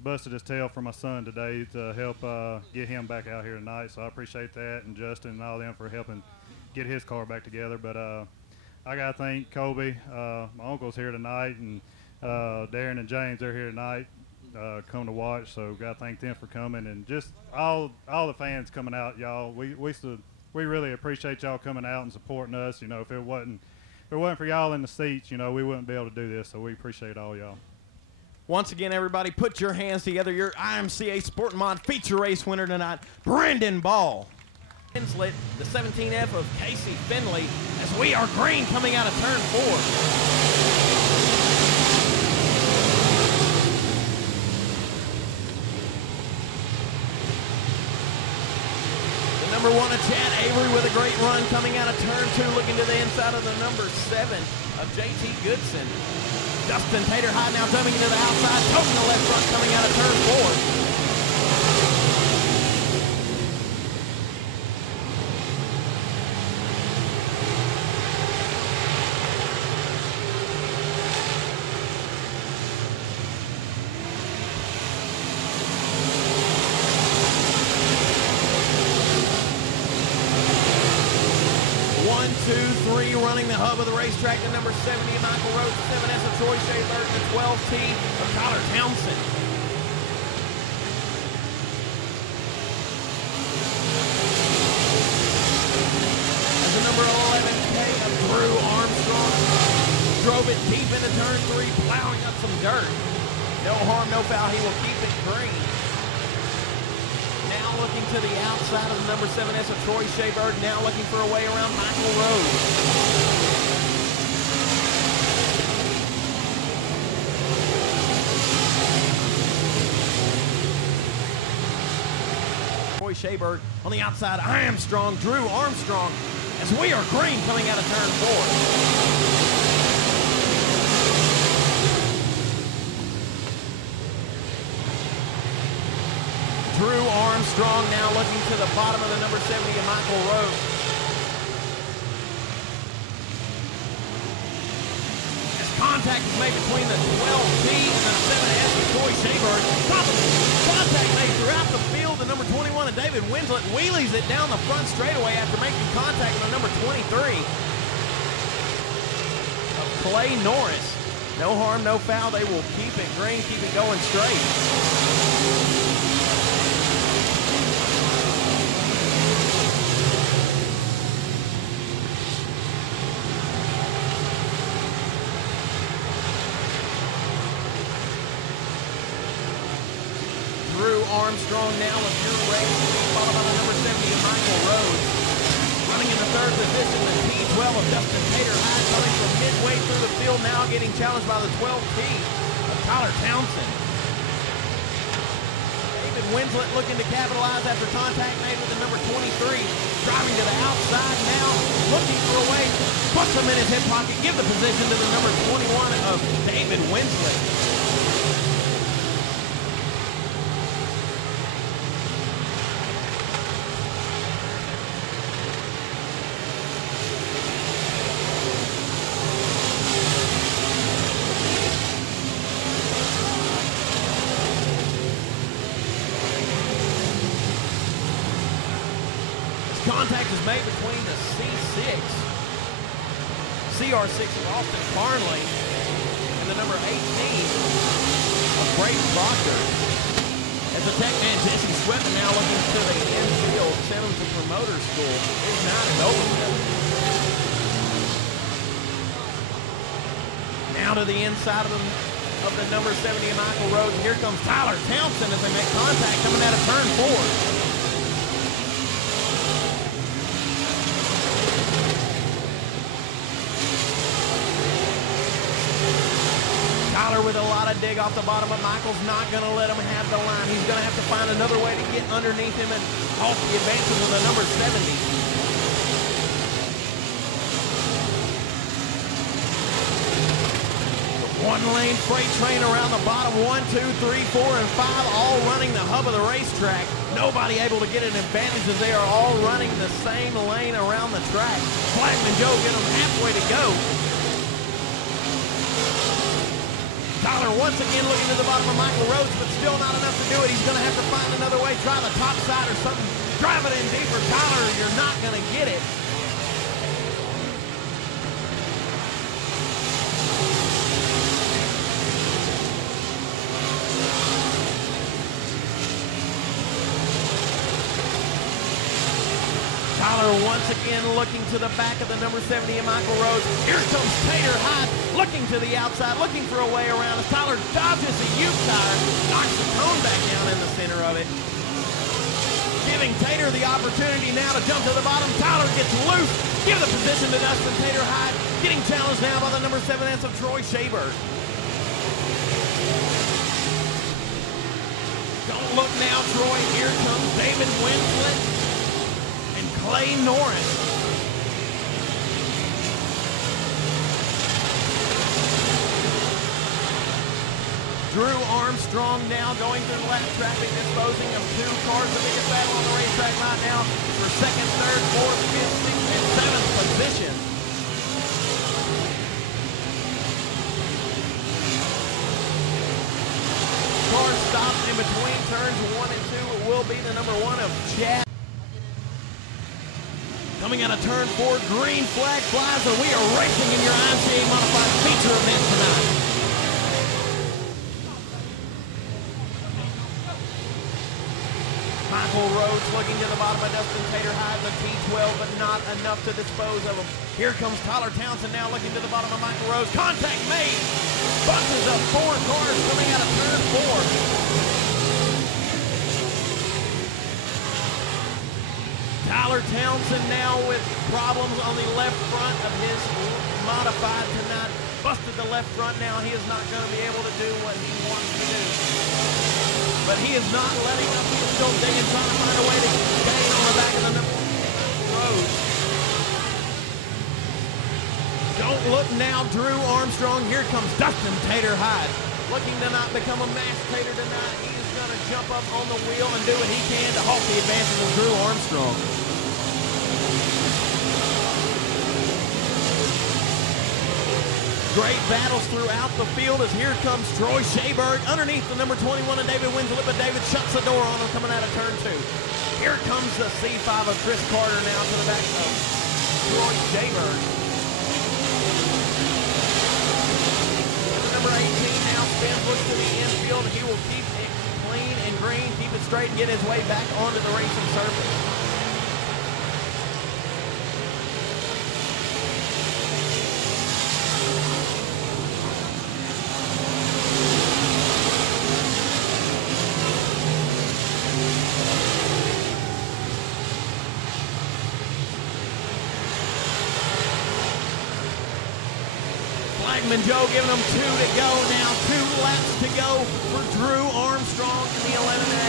busted his tail for my son today to help get him back out here tonight, so I appreciate that, and Justin and all them for helping get his car back together. But I got to thank Colby. My uncle's here tonight, and Darren and James, they're here tonight, come to watch, so got to thank them for coming, and just all the fans coming out, y'all. We really appreciate y'all coming out and supporting us. You know, if it wasn't for y'all in the seats, you know, we wouldn't be able to do this, so we appreciate all y'all. Once again, everybody, put your hands together. Your IMCA Sport Mod feature race winner tonight, Brandon Ball. Inslet, the 17F of Casey Finley, as we are green coming out of turn 4. number 1 of Chad Avery with a great run coming out of turn 2, looking to the inside of the number 7 of JT Goodson. Dustin Tater High now coming into the outside, toting the left front coming out of turn 4. 1, 2, 3, running the hub of the racetrack to number 70 of Michael Rhodes, 7S of Troy Shaver, and the 12T of Tyler Townsend. As the number 11K of Drew Armstrong drove it deep into turn 3, plowing up some dirt. No harm, no foul, he will keep it green. Looking to the outside of the number 7S of Troy Shaberg, now looking for a way around Michael Rhodes. Troy Shaberg on the outside, Armstrong, Drew Armstrong, as we are green coming out of turn 4. Drew Armstrong now looking to the bottom of the number 70 of Michael Rhodes. As contact is made between the 12T and the 7S of Troy Shaberg. Contact made throughout the field. The number 21 of David Winslet wheelies it down the front straightaway after making contact with the number 23 of Clay Norris. No harm, no foul. They will keep it green, keep it going straight. Armstrong now with your race, followed by the number 70 of Michael Rhodes. Running in the 3rd position, the T12 of Dustin Tater High coming from midway through the field, now getting challenged by the 12T of Tyler Townsend. David Winslet looking to capitalize after contact made with the number 23. Driving to the outside now, looking for a way. Puts him in his hip pocket, give the position to the number 21 of David Winslet. Contact is made between the CR6 of Austin Farnley and the number 18 of Brayden Proctor. As the tech man Jesse Swetman now looking to the infield, sent him to promoter school. His 9 is over. Now to the inside of the number 70 of Michael Rhodes. And here comes Tyler Townsend as they make contact coming out of turn 4. Tyler with a lot of dig off the bottom, but Michael's not going to let him have the line. He's going to have to find another way to get underneath him and off the advances of the number 70. One-lane freight train around the bottom. 1, 2, 3, 4, and 5, all running the hub of the racetrack. Nobody able to get an advantage as they are all running the same lane around the track. Flagman Joe get them halfway to go. Tyler once again looking to the bottom of Michael Rhodes, but still not enough to do it. He's going to have to find another way, try the top side or something. Drive it in deeper, Tyler, you're not going to get it. Tyler once again looking to the back of the number 70 of Michael Rhodes. Here comes Tater High, looking to the outside, looking for a way around as Tyler dodges the U-tire, knocks the cone back down in the center of it. Giving Tater the opportunity now to jump to the bottom. Tyler gets loose, give the position to Dustin Tater High, getting challenged now by the number 7S of Troy Shaberg. Don't look now, Troy. Here comes David Winslet. And Clay Norris. Drew Armstrong now going through the lap traffic, disposing of 2 cars. The biggest battle on the racetrack right now for 2nd, 3rd, 4th, 5th, 6th, and 7th position. Car stopped in between turns 1 and 2. It will be the number 1 of Chad. Coming out of turn 4, green flag flies, and we are racing in your IMCA modified feature event tonight. Michael Rhodes looking to the bottom of Dustin Tater-Hyde, the T12, but not enough to dispose of him. Here comes Tyler Townsend now looking to the bottom of Michael Rhodes. Contact made. Bunches of 4 cars coming out of turn 4. Tyler Townsend now with problems on the left front of his modified tonight. Busted the left front now. He is not going to be able to do what he wants to do. But he is not letting up. He is still digging, trying to find a way to gain on the back of the road. Don't look now, Drew Armstrong. Here comes Dustin Tater-Hyde. Looking to not become a mass tater tonight. He is going to jump up on the wheel and do what he can to halt the advances of Drew Armstrong. Great battles throughout the field as here comes Troy Shaberg underneath the number 21 and David Winslet, but David shuts the door on him coming out of turn 2. Here comes the C5 of Chris Carter now to the back of Troy Shaberg. Number 18 now spins, looks to the infield. He will keep it clean and green, keep it straight, and get his way back onto the racing surface. Flagman Joe giving them 2 to go now. 2 laps to go for Drew Armstrong in the 11A.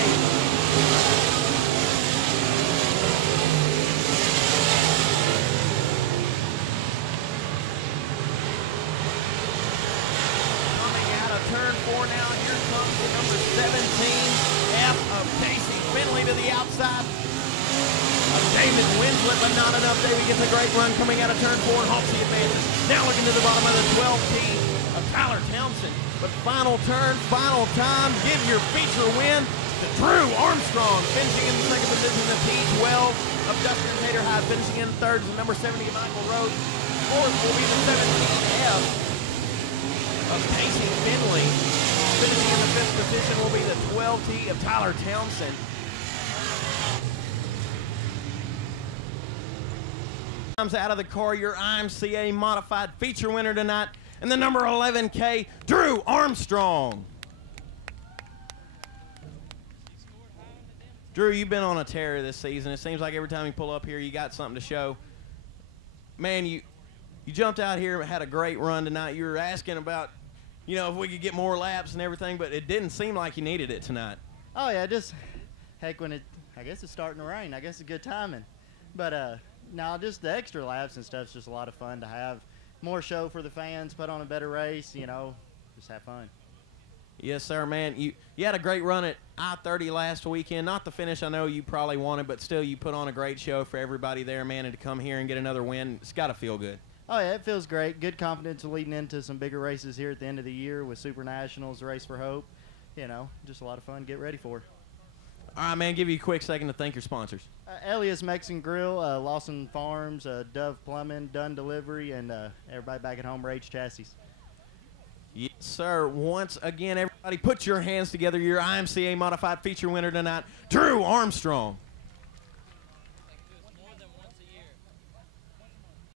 Coming out of turn 4 now, here comes the number 17F of Casey Finley to the outside of David Winslet, but not enough. David gets a great run coming out of turn 4 and halts the advantage. Now looking to the bottom of the 12T of Tyler Townsend. But final turn, final time, give your feature win to Drew Armstrong, finishing in the 2nd position, the T12 of Dustin Tater-Hyde, finishing in 3rd, the number 70 of Michael Rhodes. 4th will be the 17F of Casey Finley. Finishing in the 5th position will be the 12T of Tyler Townsend. Out of the car, your IMCA modified feature winner tonight, and the number 11K, Drew Armstrong. Drew, you've been on a tear this season. It seems like every time you pull up here, you got something to show. Man, you jumped out here and had a great run tonight. You were asking about, if we could get more laps and everything, but it didn't seem like you needed it tonight. Oh yeah, just heck, I guess it's starting to rain. I guess it's good timing, but now just the extra laps and stuff's just a lot of fun to have. More show for the fans, put on a better race, just have fun. Yes, sir, man. You had a great run at I-30 last weekend. Not the finish I know you probably wanted, but still you put on a great show for everybody there, man, and to come here and get another win, it's got to feel good. Oh, yeah, it feels great. Good confidence leading into some bigger races here at the end of the year with Super Nationals, Race for Hope. Just a lot of fun. Get ready for. All right, man, give you a quick second to thank your sponsors. Elias Mexican Grill, Lawson Farms, Dove Plumbing, Dunn Delivery, and everybody back at home, Rage Chassis. Yes, sir. Once again, everybody put your hands together. Your IMCA modified feature winner tonight, Drew Armstrong.